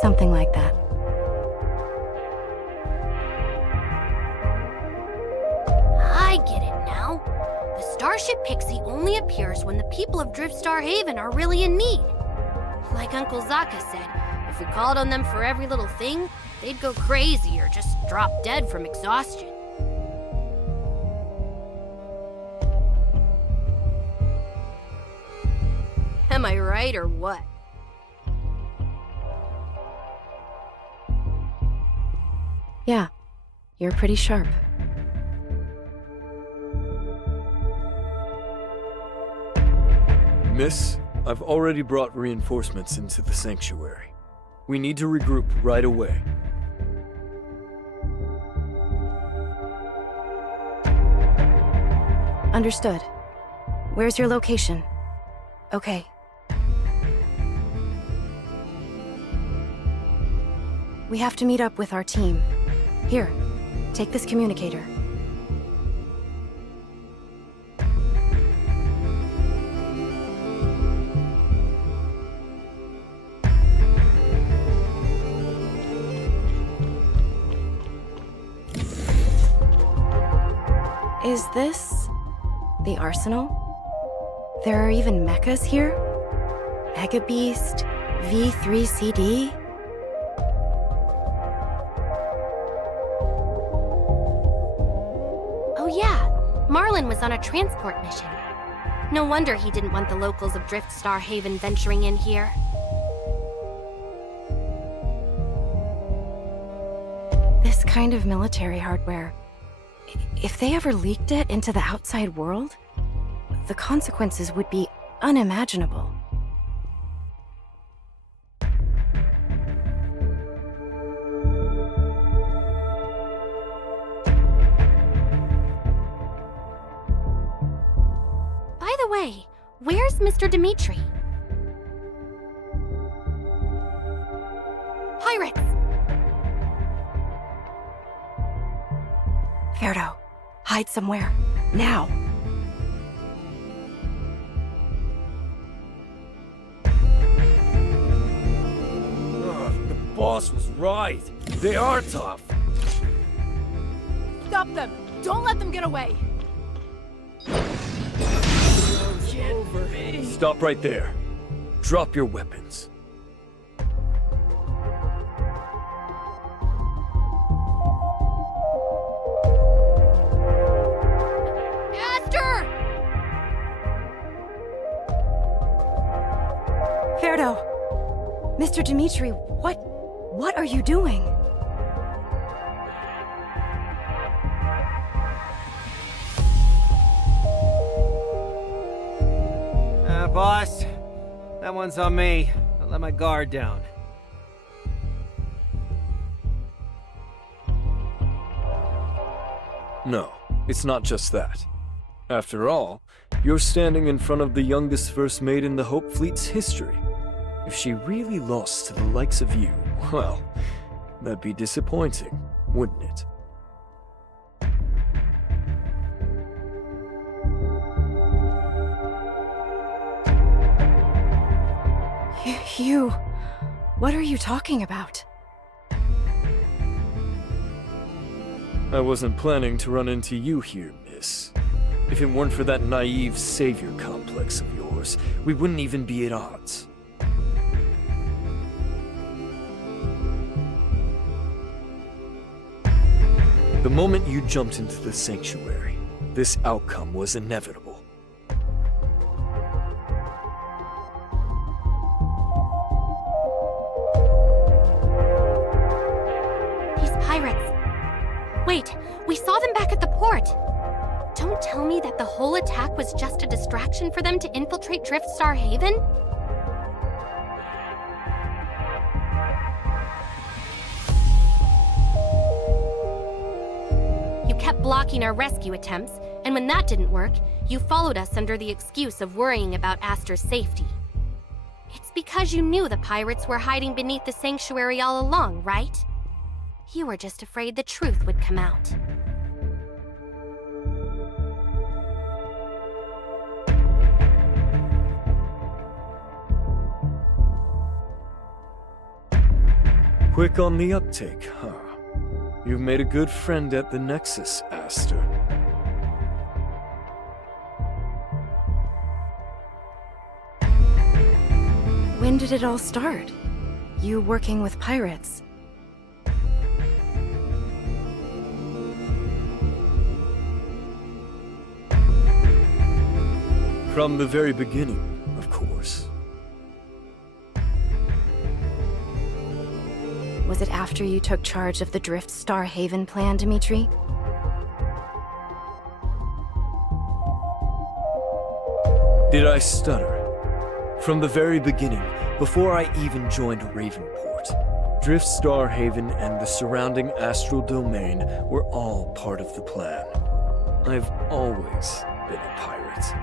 Something like that. I get it now. The Starship Pixie only appears when the people of Driftstar Haven are really in need. Like Uncle Zaka said, if we called on them for every little thing, they'd go crazy or just drop dead from exhaustion. Am I right or what? Yeah, you're pretty sharp. Miss, I've already brought reinforcements into the sanctuary. We need to regroup right away. Understood. Where's your location? Okay. We have to meet up with our team. Here, take this communicator. Is this the arsenal? There are even mechas here? Mega Beast, V3CD? Oh yeah, Marlin was on a transport mission. No wonder he didn't want the locals of Driftstar Haven venturing in here. This kind of military hardware, if they ever leaked it into the outside world, the consequences would be unimaginable. By the way, where's Mr. Dimitri? Pirates! Ferdo, hide somewhere. Now! The boss was right. They are tough. Stop them! Don't let them get away! Stop right there. Drop your weapons. Aster! Ferdo! Mr. Dimitri, what are you doing? Boss, that one's on me. I let my guard down. No, it's not just that. After all, you're standing in front of the youngest First Mate in the Hope Fleet's history. If she really lost to the likes of you, well, that'd be disappointing, wouldn't it? You... What are you talking about? I wasn't planning to run into you here, miss. If it weren't for that naive savior complex of yours, we wouldn't even be at odds. The moment you jumped into the sanctuary, this outcome was inevitable. Wait, we saw them back at the port! Don't tell me that the whole attack was just a distraction for them to infiltrate Driftstar Haven? You kept blocking our rescue attempts, and when that didn't work, you followed us under the excuse of worrying about Aster's safety. It's because you knew the pirates were hiding beneath the sanctuary all along, right? You were just afraid the truth would come out. Quick on the uptake, huh? You've made a good friend at the Nexus, Aster. When did it all start? You working with pirates? From the very beginning, of course. Was it after you took charge of the Driftstar Haven plan, Dimitri? Did I stutter? From the very beginning, before I even joined Ravenport, Driftstar Haven and the surrounding astral domain were all part of the plan. I've always been a pirate.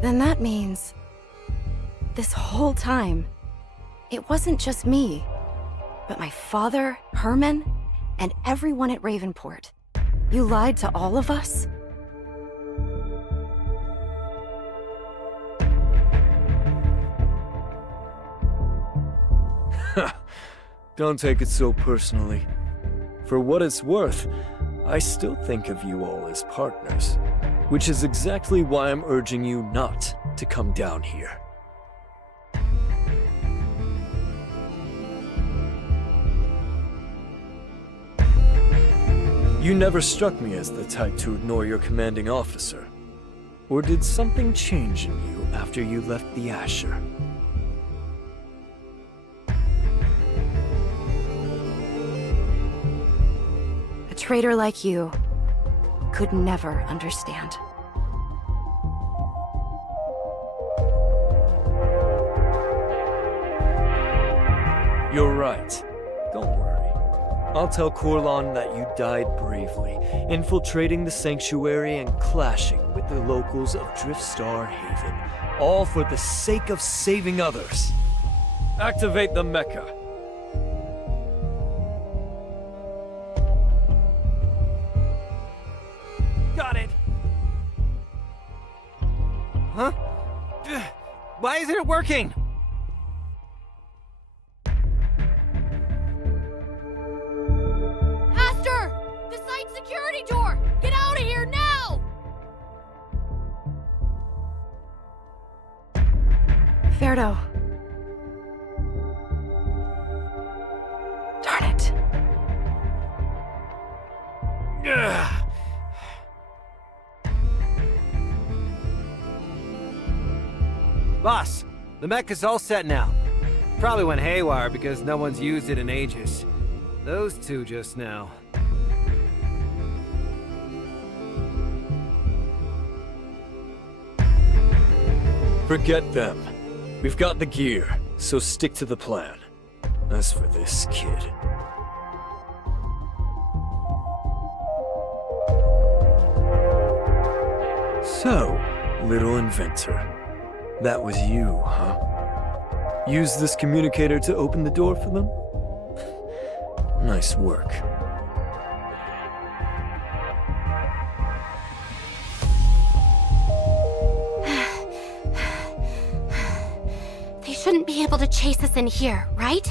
Then that means... this whole time, it wasn't just me, but my father, Herman, and everyone at Ravenport. You lied to all of us? Don't take it so personally. For what it's worth, I still think of you all as partners, which is exactly why I'm urging you not to come down here. You never struck me as the type to ignore your commanding officer. Or did something change in you after you left the Aster? A traitor like you could never understand. You're right. Don't worry. I'll tell Corlon that you died bravely, infiltrating the sanctuary and clashing with the locals of Driftstar Haven, all for the sake of saving others. Activate the mecha. Got it! Huh? Why isn't it working? Aster! The site security door! Get out of here now! Ferdo. Darn it. Boss, the mech is all set now. Probably went haywire because no one's used it in ages. Those two just now. Forget them. We've got the gear, so stick to the plan. As for this kid... So, little inventor. That was you, huh? Use this communicator to open the door for them? Nice work. They shouldn't be able to chase us in here, right?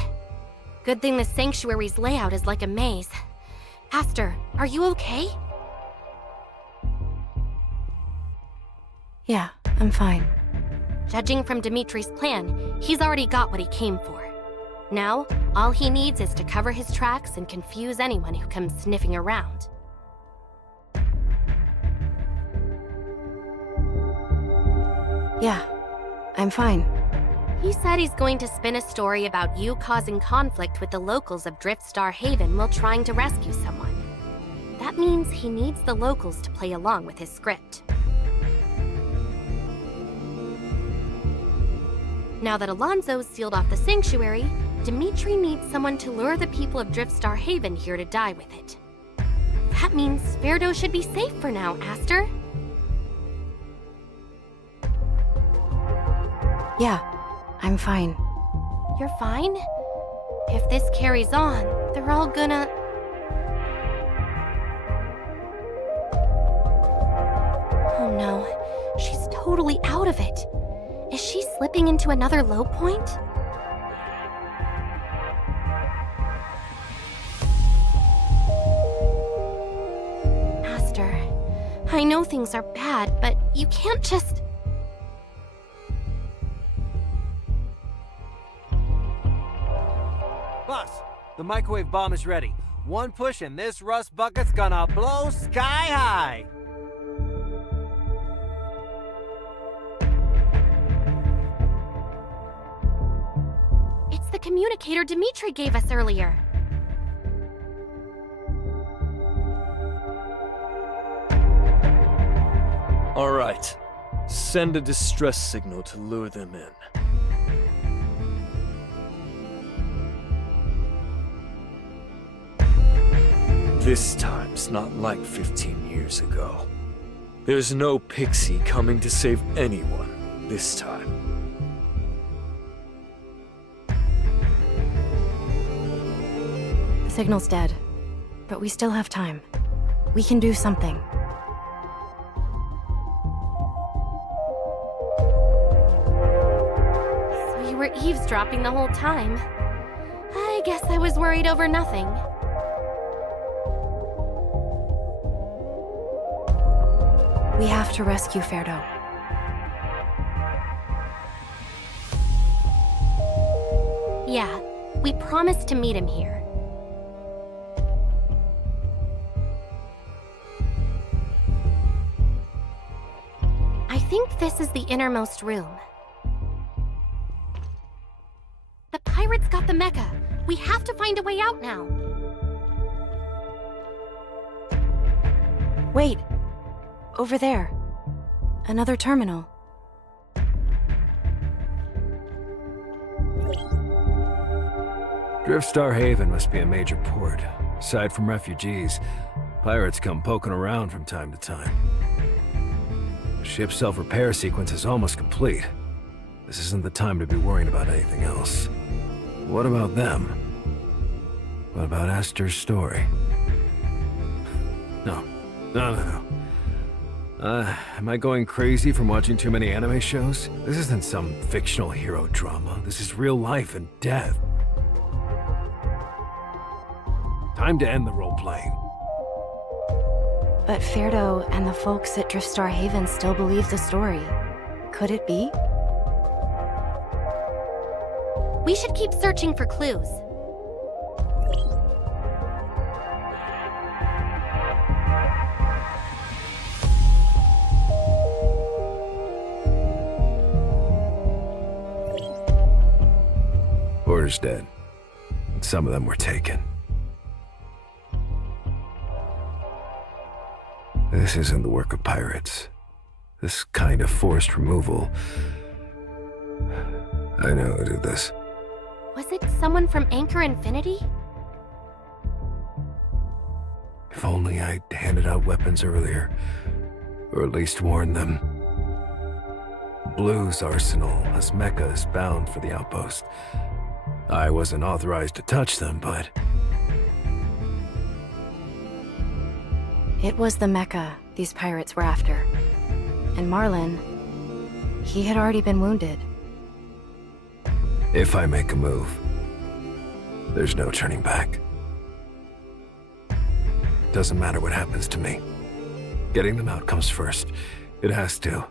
Good thing the sanctuary's layout is like a maze. Aster, are you okay? Yeah, I'm fine. Judging from Dimitri's plan, he's already got what he came for. Now, all he needs is to cover his tracks and confuse anyone who comes sniffing around. Yeah, I'm fine. He said he's going to spin a story about you causing conflict with the locals of Driftstar Haven while trying to rescue someone. That means he needs the locals to play along with his script. Now that Alonso's sealed off the sanctuary, Dimitri needs someone to lure the people of Driftstar Haven here to die with it. That means Ferdo should be safe for now, Aster. Yeah, I'm fine. You're fine? If this carries on, they're all gonna... Oh no, she's totally out of it. Is she slipping into another low point? Aster, I know things are bad, but you can't just... Boss, the microwave bomb is ready. One push and this rust bucket's gonna blow sky high! It's the communicator Dimitri gave us earlier. All right. Send a distress signal to lure them in. This time's not like 15 years ago. There's no pixie coming to save anyone this time. The signal's dead, but we still have time. We can do something. So you were eavesdropping the whole time. guess I was worried over nothing. We have to rescue Ferdo. Yeah, we promised to meet him here. I think this is the innermost room. The pirates got the mecha. We have to find a way out now. Wait. Over there. Another terminal. Driftstar Haven must be a major port. Aside from refugees, pirates come poking around from time to time. The ship's self-repair sequence is almost complete. This isn't the time to be worrying about anything else. What about them? What about Aster's story? No. Am I going crazy from watching too many anime shows? This isn't some fictional hero drama. This is real life and death. Time to end the role-playing. But Ferdo and the folks at Driftstar Haven still believe the story. Could it be? We should keep searching for clues. Porter's dead. And some of them were taken. This isn't the work of pirates. This kind of forced removal. I know who did this. Was it someone from Anchor Infinity? If only I'd handed out weapons earlier. Or at least warned them. Blue's arsenal has mechas bound for the outpost. I wasn't authorized to touch them, but... It was the mecha these pirates were after. And Marlin, he had already been wounded. If I make a move, there's no turning back. Doesn't matter what happens to me. Getting them out comes first. It has to.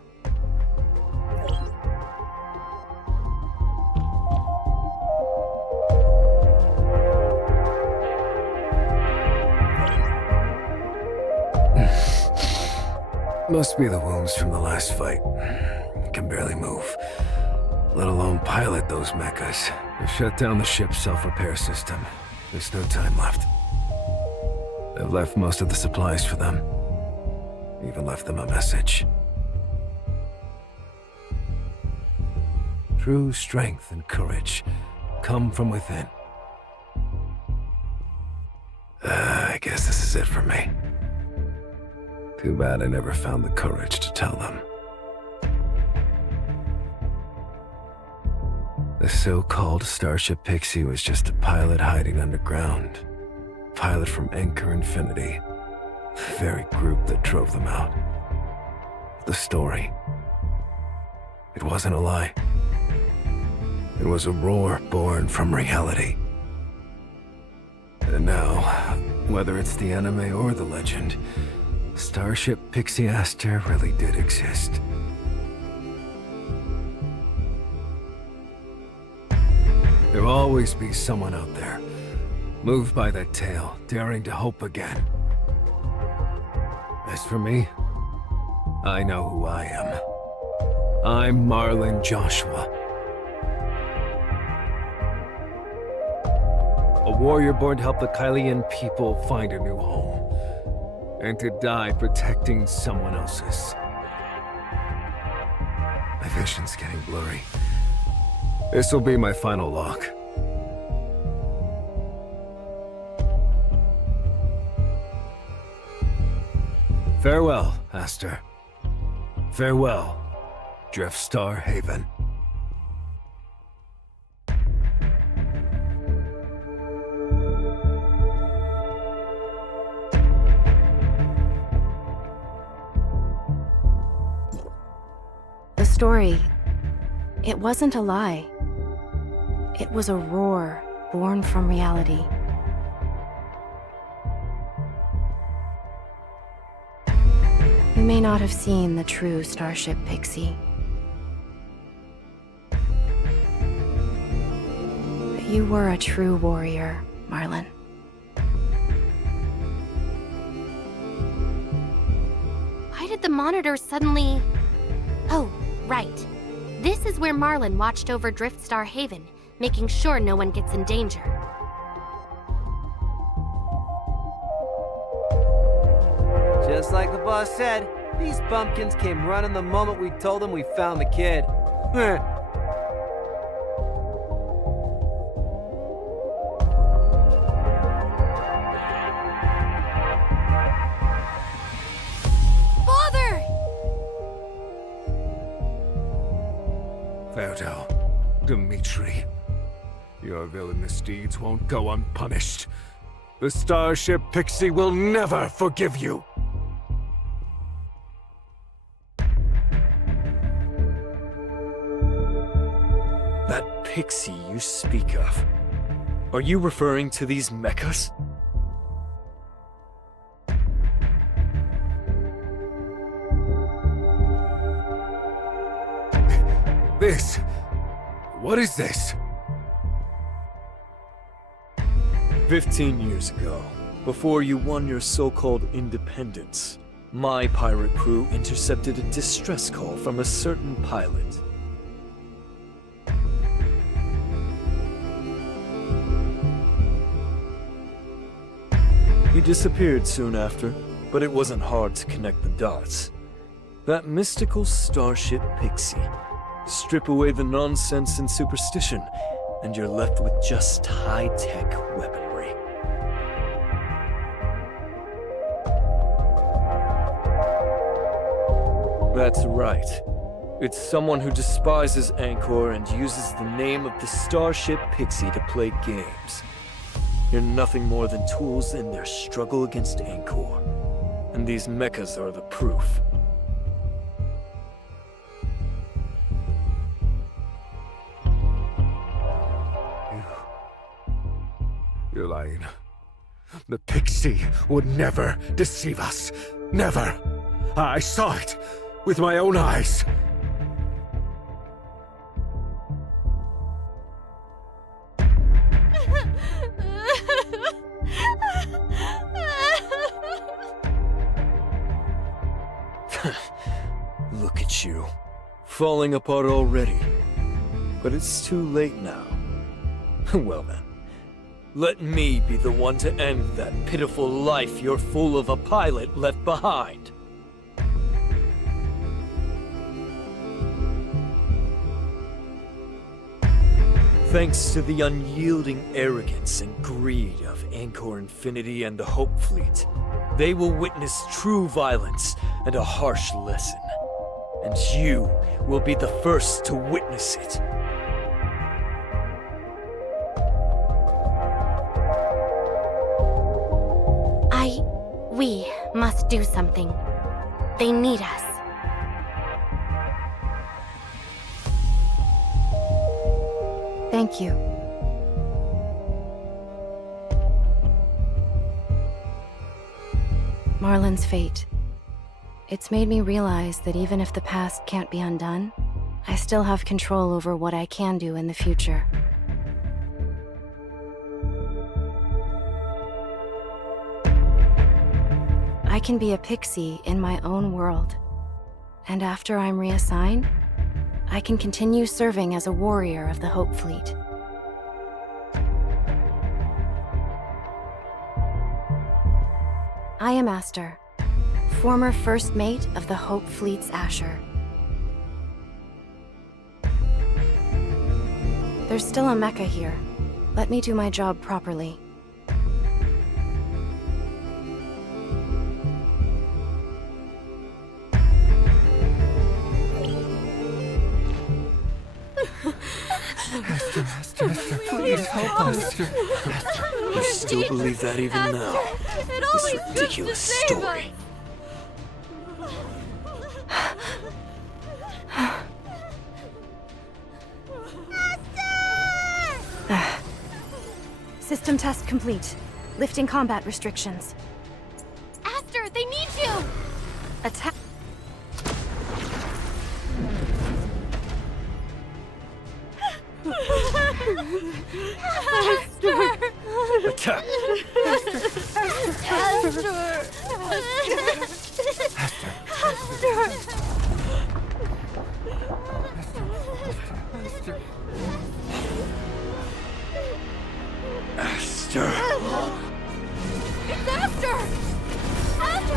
Must be the wounds from the last fight. Can barely move, let alone pilot those mechas. They've shut down the ship's self-repair system. There's no time left. I've left most of the supplies for them. Even left them a message. True strength and courage come from within. I guess this is it for me. Too bad I never found the courage to tell them. The so-called Starship Pixie was just a pilot hiding underground. Pilot from Anchor Infinity. The very group that drove them out. The story. It wasn't a lie. It was a roar born from reality. And now, whether it's the anime or the legend, Starship Pixie Aster really did exist. There'll always be someone out there, moved by that tale, daring to hope again. As for me, I know who I am. I'm Marlin Joshua. A warrior born to help the Kylian people find a new home. And to die protecting someone else's. My vision's getting blurry. This'll be my final lock. Farewell, Aster. Farewell, Driftstar Haven. The story, it wasn't a lie. It was a roar born from reality. You may not have seen the true Starship Pixie, but you were a true warrior, Marlin. Why did the monitor suddenly... Oh, right. This is where Marlin watched over Driftstar Haven, making sure no one gets in danger. Just like the boss said, these bumpkins came running the moment we told them we found the kid. Father! Farewell, Dmitri. Your villainous deeds won't go unpunished. The Starship Pixie will never forgive you. That pixie you speak of. Are you referring to these mechas? This... What is this? 15 years ago, before you won your so-called independence, my pirate crew intercepted a distress call from a certain pilot. He disappeared soon after, but it wasn't hard to connect the dots. That mystical starship Pixie. Strip away the nonsense and superstition, and you're left with just high-tech weaponry. That's right. It's someone who despises Angkor and uses the name of the Starship Pixie to play games. You're nothing more than tools in their struggle against Angkor. And these mechas are the proof. You're lying. The Pixie would never deceive us. Never. I saw it with my own eyes. Look at you. Falling apart already. But it's too late now. Well then. Let me be the one to end that pitiful life your fool of a pilot left behind. Thanks to the unyielding arrogance and greed of Angkor Infinity and the Hope Fleet, they will witness true violence and a harsh lesson. And you will be the first to witness it. We must do something. They need us. Thank you. Marlin's fate. It's made me realize that even if the past can't be undone, I still have control over what I can do in the future. I can be a pixie in my own world. And after I'm reassigned, I can continue serving as a warrior of the Hope Fleet. I am Aster, former first mate of the Hope Fleet's Aster. There's still a mecha here. Let me do my job properly. Aster, please help us. You still believe that even now? This ridiculous story. System test complete. Lifting combat restrictions. Aster, they need you! Attack. Attack! Aster! It's Aster! Aster! Aster! Aster! Aster!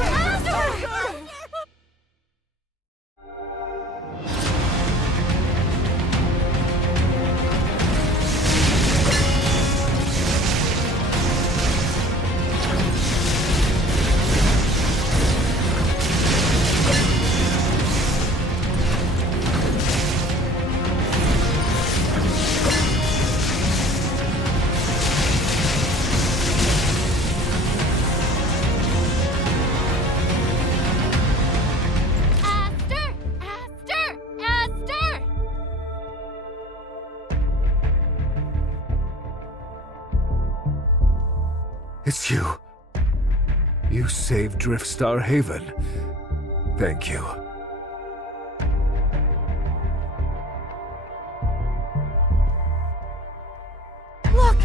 Aster! It's you. You saved Driftstar Haven. Thank you. Look!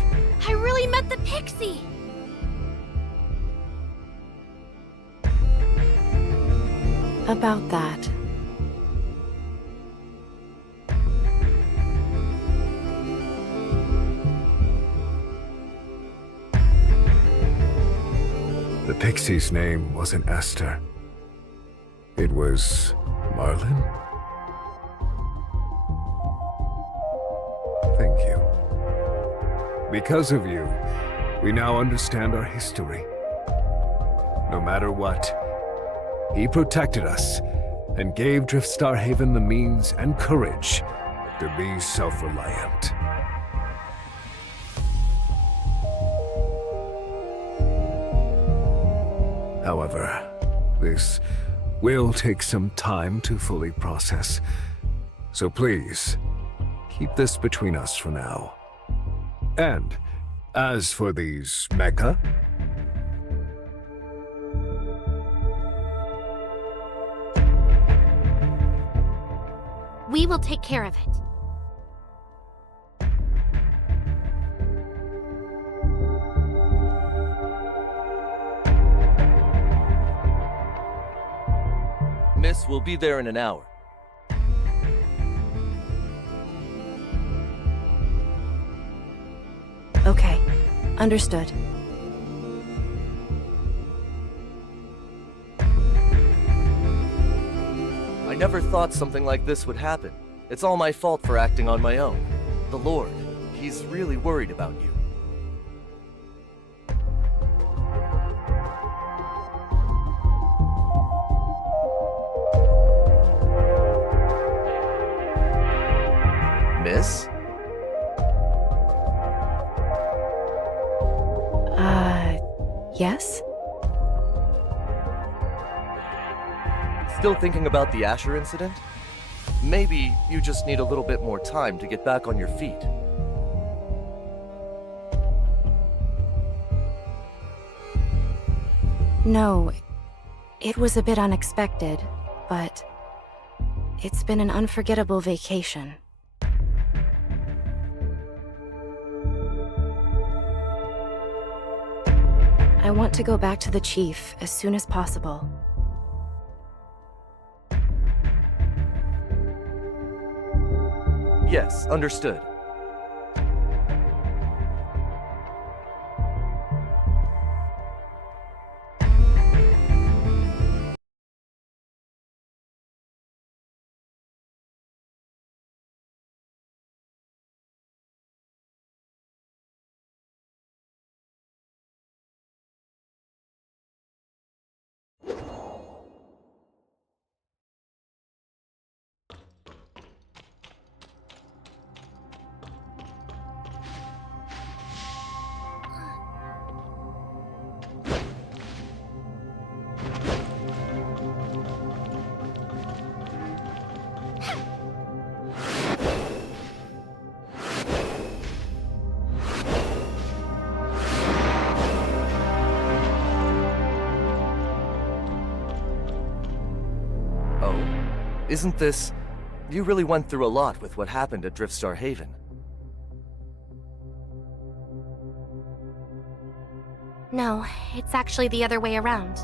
I really met the pixie! About that. The pixie's name wasn't Aster. It was Marlin? Thank you. Because of you, we now understand our history. No matter what, he protected us and gave Driftstar Haven the means and courage to be self-reliant. However, this will take some time to fully process. So please, keep this between us for now. And as for these mecha, We will take care of it. Miss, we'll be there in an hour. Okay. Understood. I never thought something like this would happen. It's all my fault for acting on my own. The Lord, he's really worried about you. Miss? Yes? Still thinking about the Asher incident? Maybe you just need a little bit more time to get back on your feet. No. It was a bit unexpected, but it's been an unforgettable vacation. I want to go back to the Chief as soon as possible. Yes, understood. Isn't this... You really went through a lot with what happened at Driftstar Haven. No, it's actually the other way around.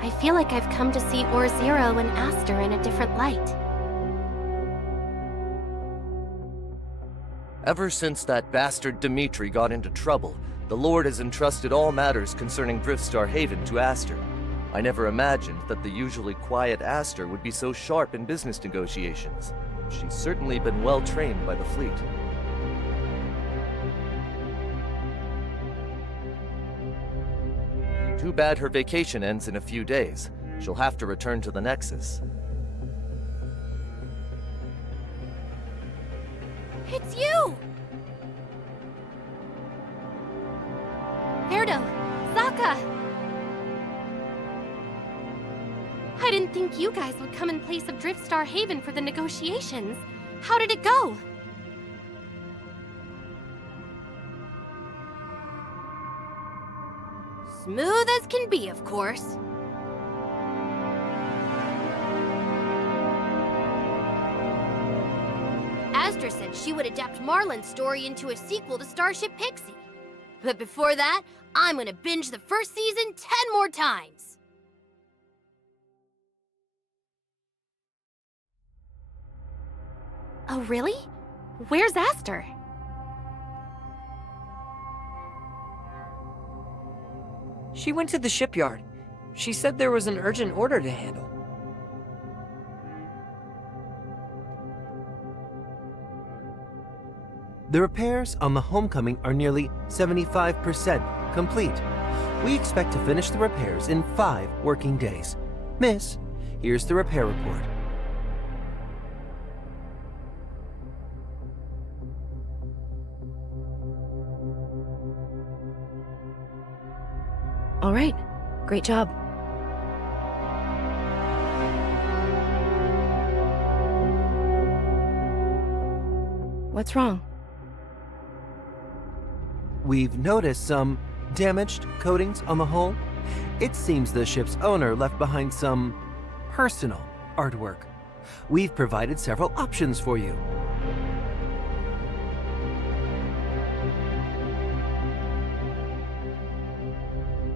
I feel like I've come to see Or Zero and Aster in a different light. Ever since that bastard Dimitri got into trouble, the Lord has entrusted all matters concerning Driftstar Haven to Aster. I never imagined that the usually quiet Aster would be so sharp in business negotiations. She's certainly been well trained by the fleet. Too bad her vacation ends in a few days. She'll have to return to the Nexus. It's you! Erdo! Zaka! I didn't think you guys would come in place of Driftstar Haven for the negotiations. How did it go? Smooth as can be, of course. Aster said she would adapt Marlin's story into a sequel to Starship Pixie. But before that, I'm gonna binge the first season 10 more times. Oh, really? Where's Aster? She went to the shipyard. She said there was an urgent order to handle. The repairs on the Homecoming are nearly 75% complete. We expect to finish the repairs in 5 working days. Miss, here's the repair report. All right. Great job. What's wrong? We've noticed some damaged coatings on the hull. It seems the ship's owner left behind some personal artwork. We've provided several options for you.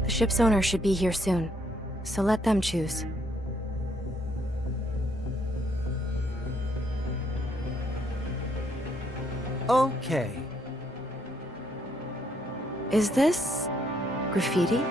The ship's owner should be here soon, so let them choose. Okay. Is this graffiti?